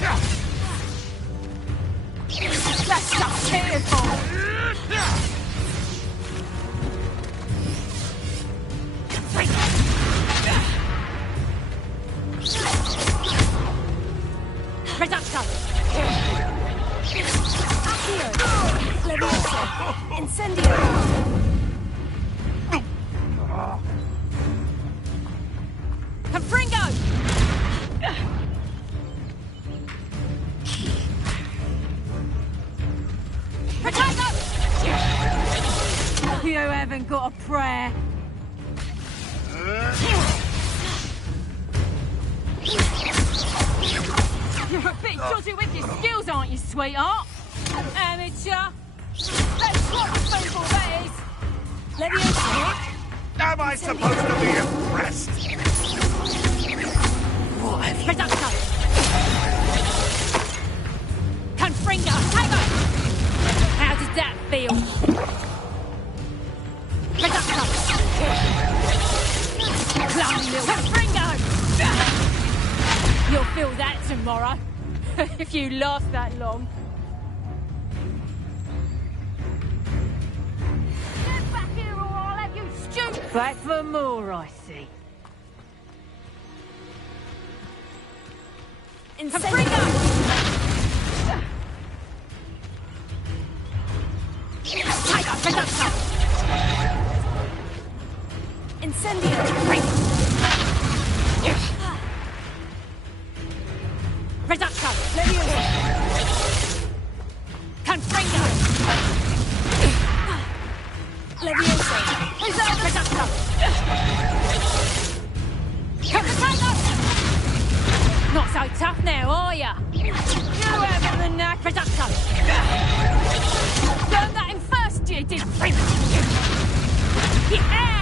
That's stuff's here for! Reduction! Accio! Leviosa! Incendio! Confringo! Potato! You haven't got a prayer. You're a bit dodgy with your skills, aren't you, sweetheart? Amateur. That's what people that is. Let me in. Am I supposed to be impressed? What have you... Reducto. Confringo. Tango. How did that feel? Reducto. Lovely little Confringo. You'll feel that tomorrow. If you last that long. Get back here or I'll have you stupid. Back for more, I see. Confringo! Tiger, Reducto! Incendio! Reducto! Leviosa! Confringo! Leviosa! Reducto! Confringo! Not so tough now, are ya? You haven't the knack, Reducto! Learn that in first year, did Yeah!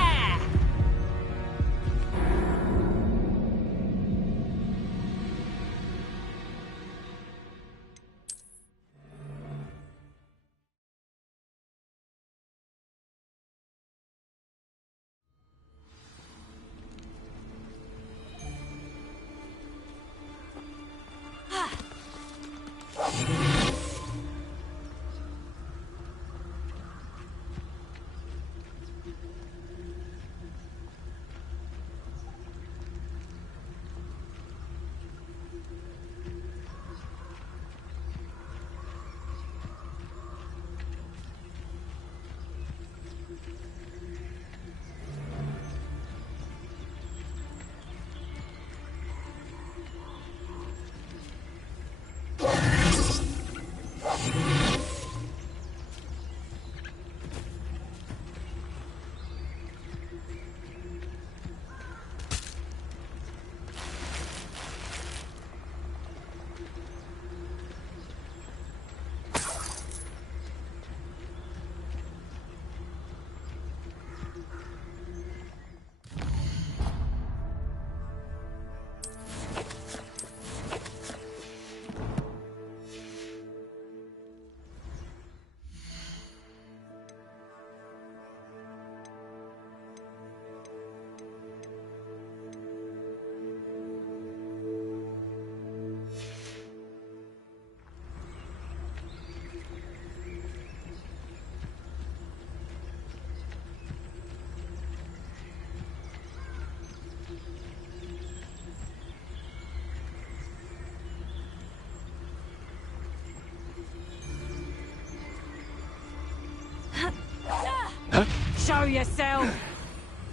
Show yourself!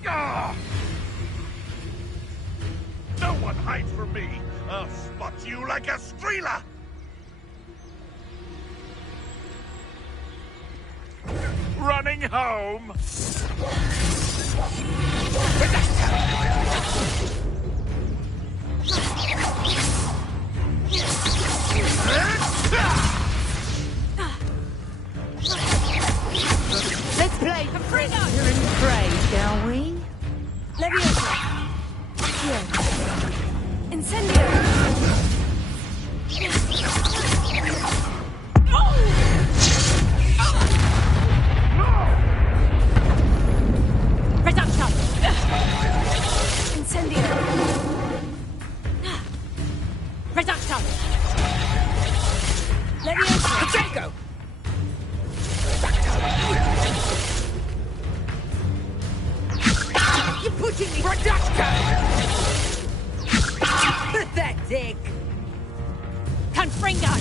No one hides from me! I'll spot you like a streeler! Running home! Let's play prisoner and prey, shall we? Leviosa! Incendio! Reducto! Incendio! Reducto! Leviosa! Draco! You're pushing me! Reducto! Pathetic! Confringo!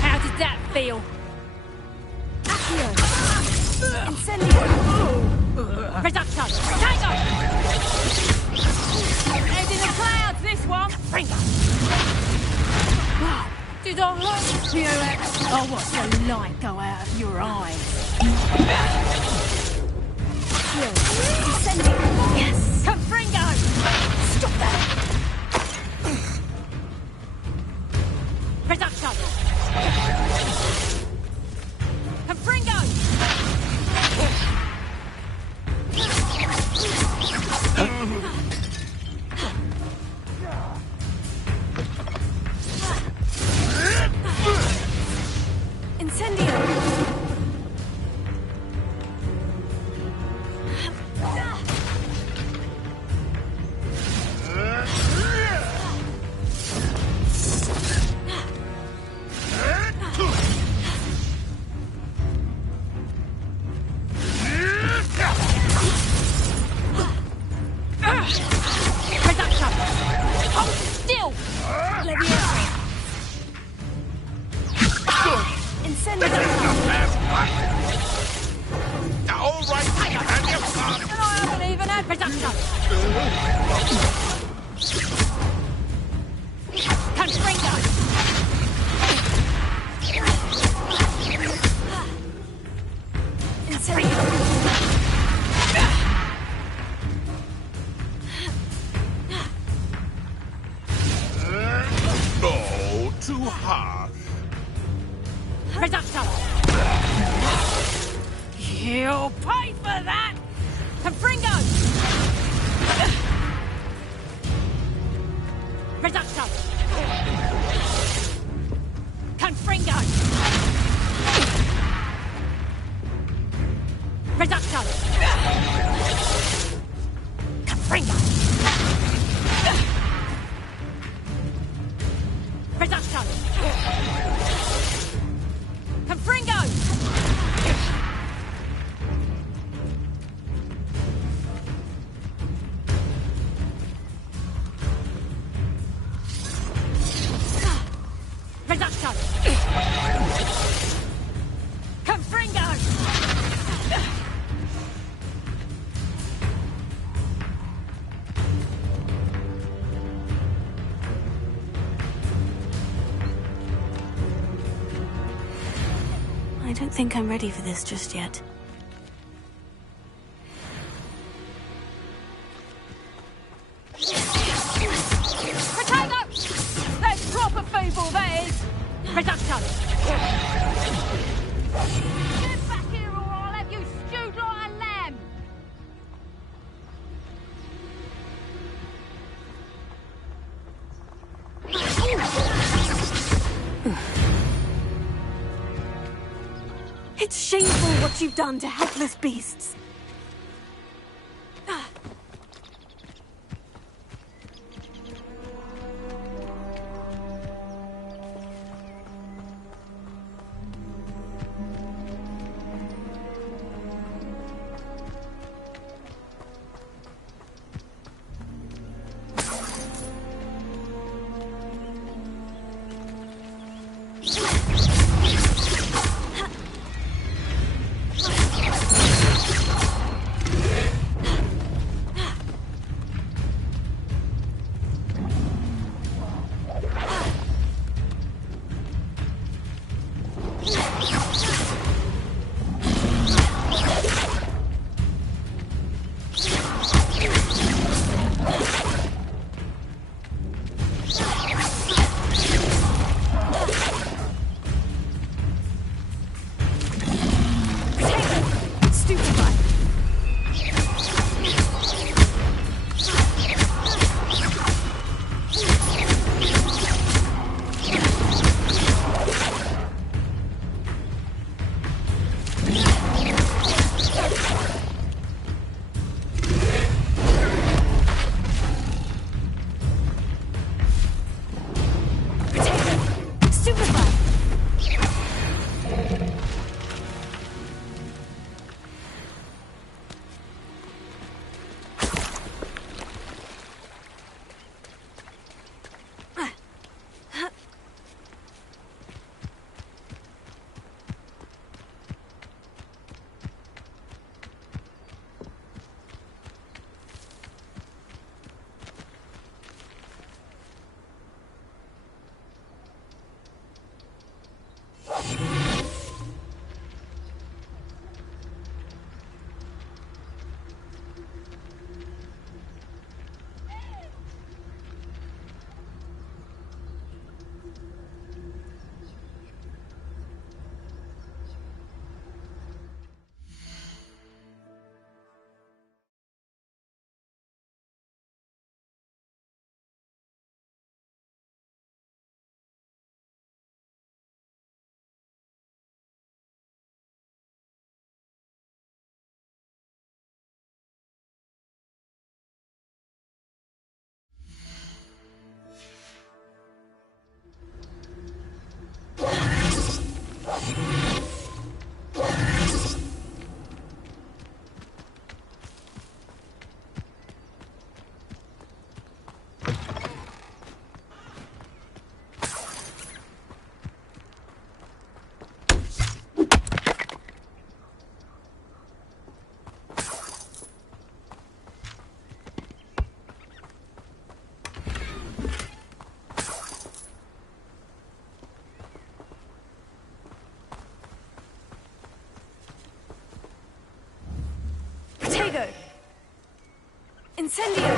How did that feel? Accio! Incendio! Reducto! Tango! Head in the clouds, this one! Confringo! Did I hurt you, X? I'll watch the light go out of your eyes. Incendio! Yes! right, and you can't. And I haven't even had production. Confringo. Oh, too harsh. Production. You'll pay for that. Confringo. Reduction! Confringo! Reduction! Confringo! Reduction! Confringo! Reduction! Confringo! I don't think I'm ready for this just yet. Potato! That's proper feeble, that is! Reduction! Get back here or I'll have you stewed like a lamb! It's shameful what you've done to helpless beasts. Fuego! Incendio!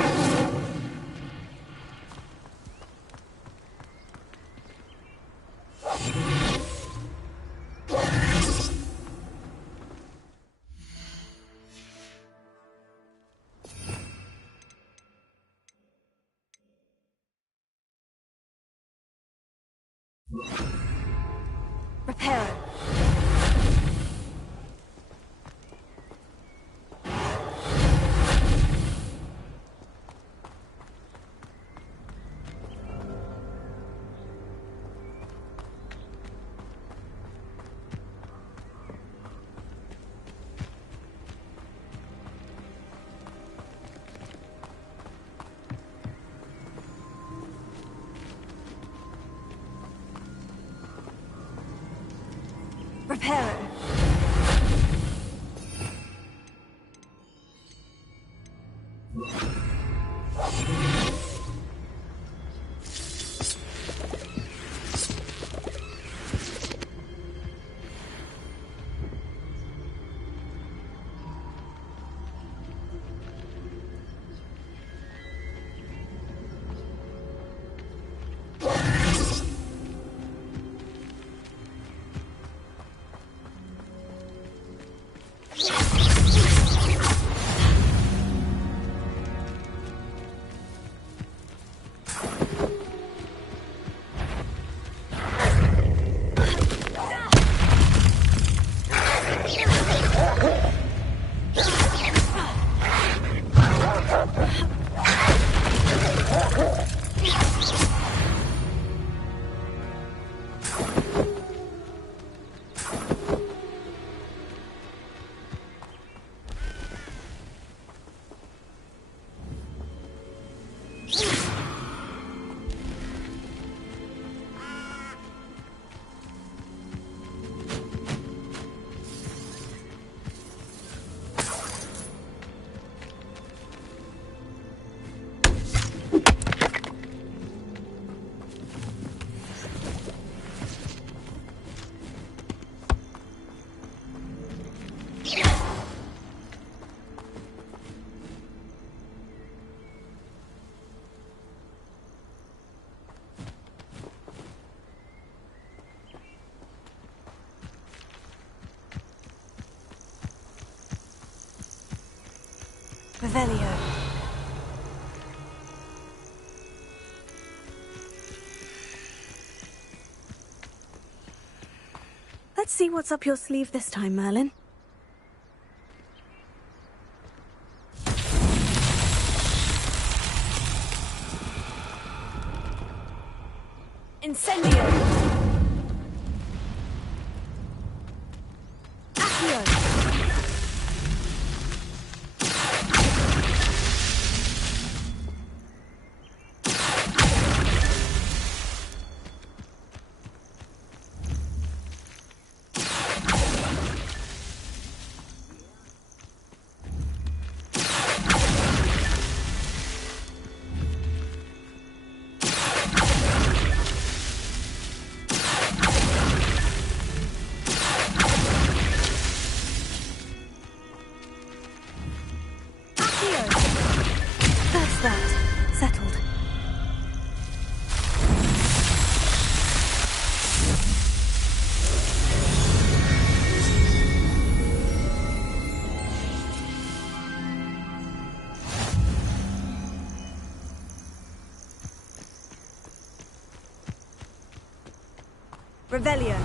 Reparo. Reparo. Revelio. Let's see what's up your sleeve this time, Merlin. Incendio! Accio! That's that. Settled. Revelio.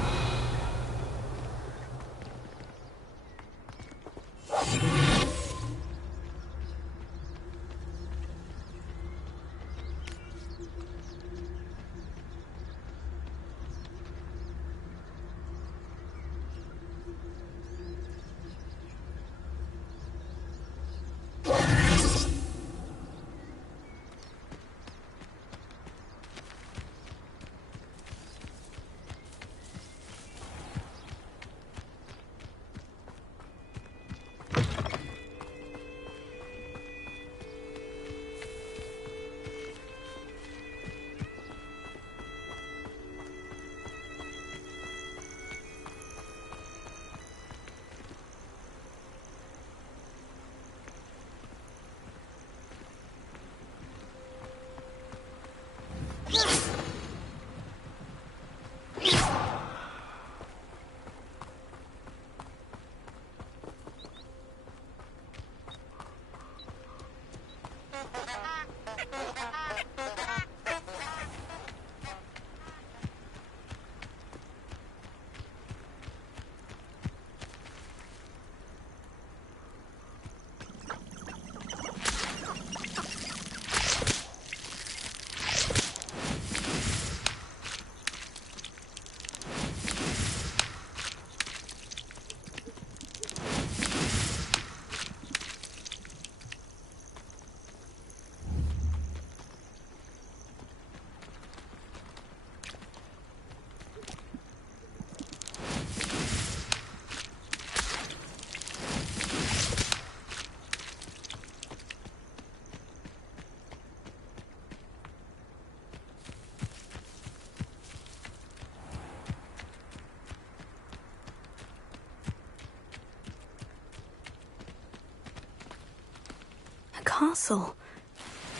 castle.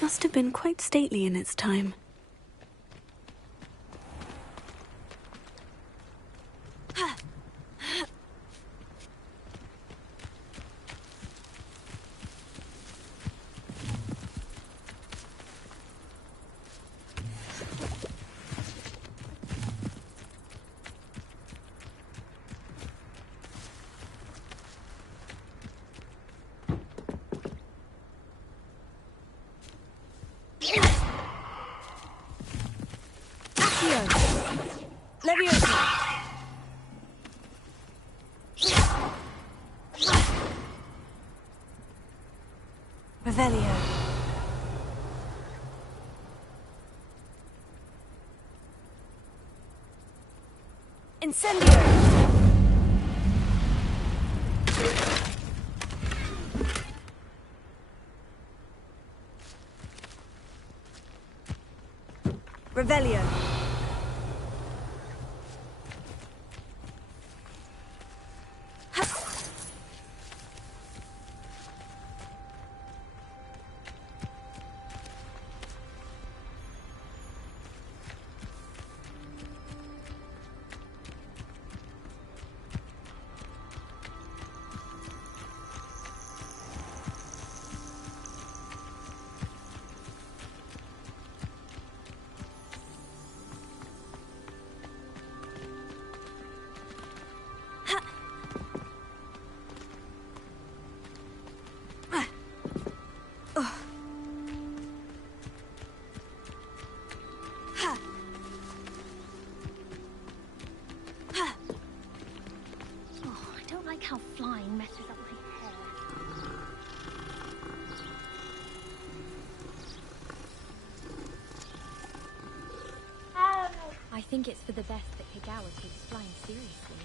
Must have been quite stately in its time. Revelio. Incendio. Revelio. How flying messes up my hair. I think it's for the best that Kagawa takes flying seriously.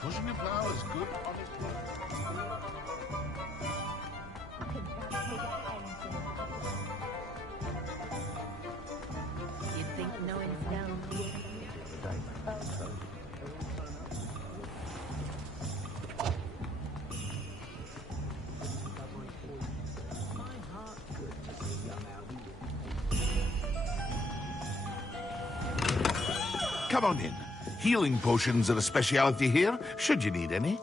Pushing the flowers good on its way. You'd think knowing down. Come on in. Healing potions are a speciality here, should you need any.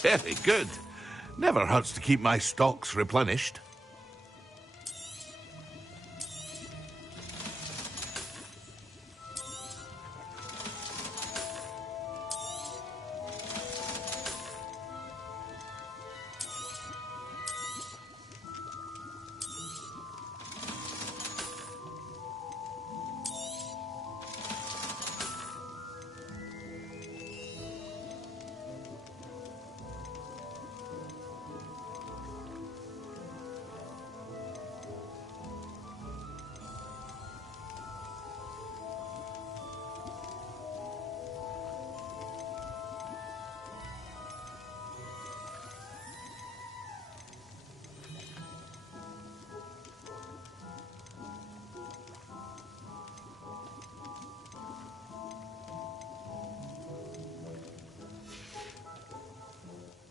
Very good. Never hurts to keep my stocks replenished.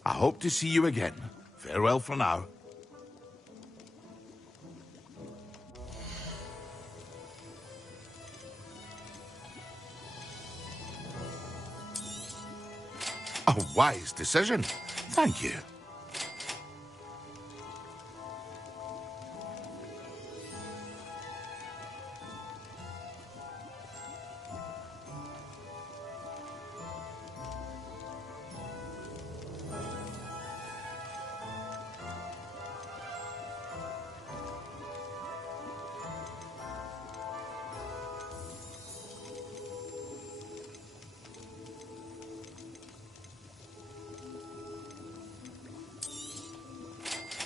I hope to see you again. Farewell for now. A wise decision. Thank you.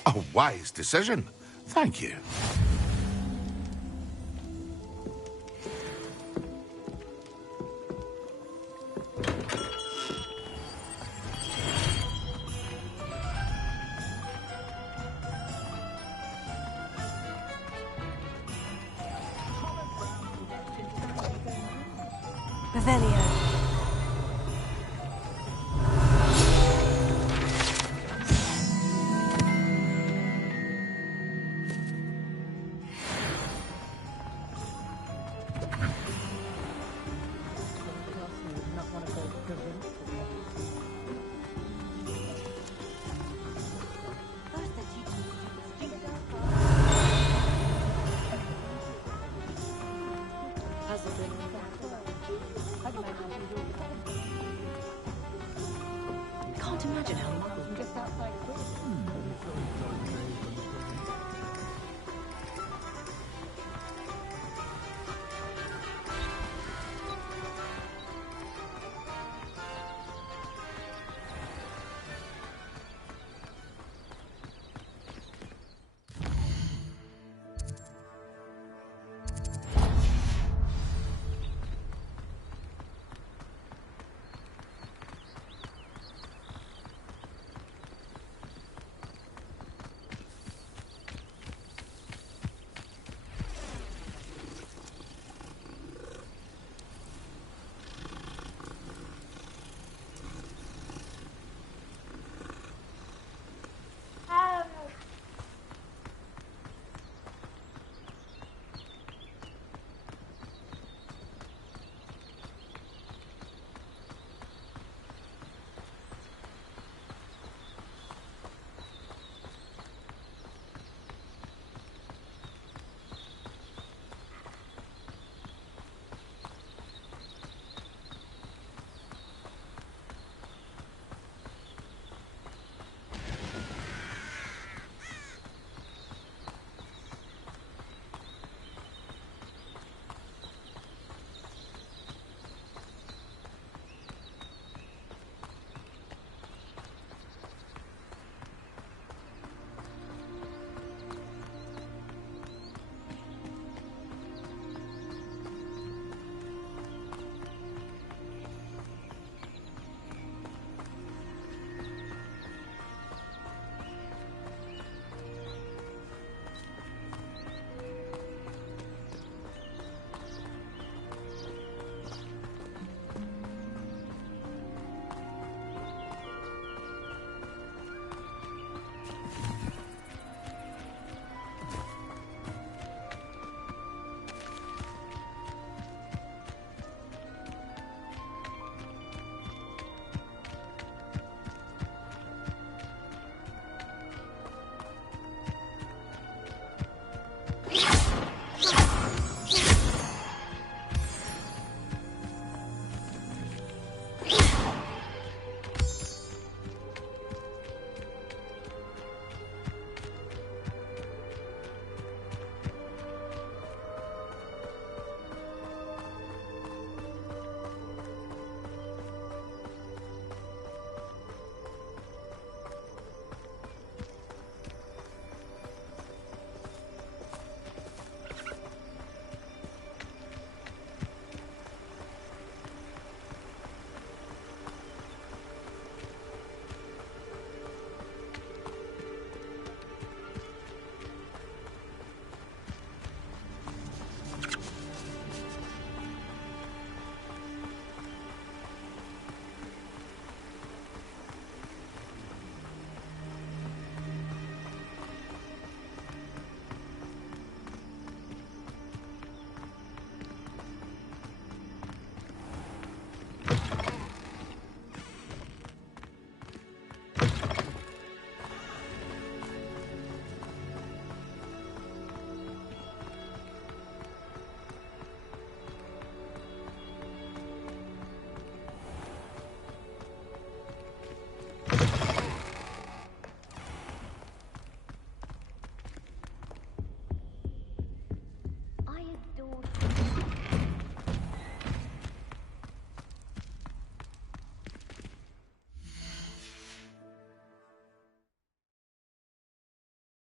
A wise decision. Thank you. Revelio. Can't imagine how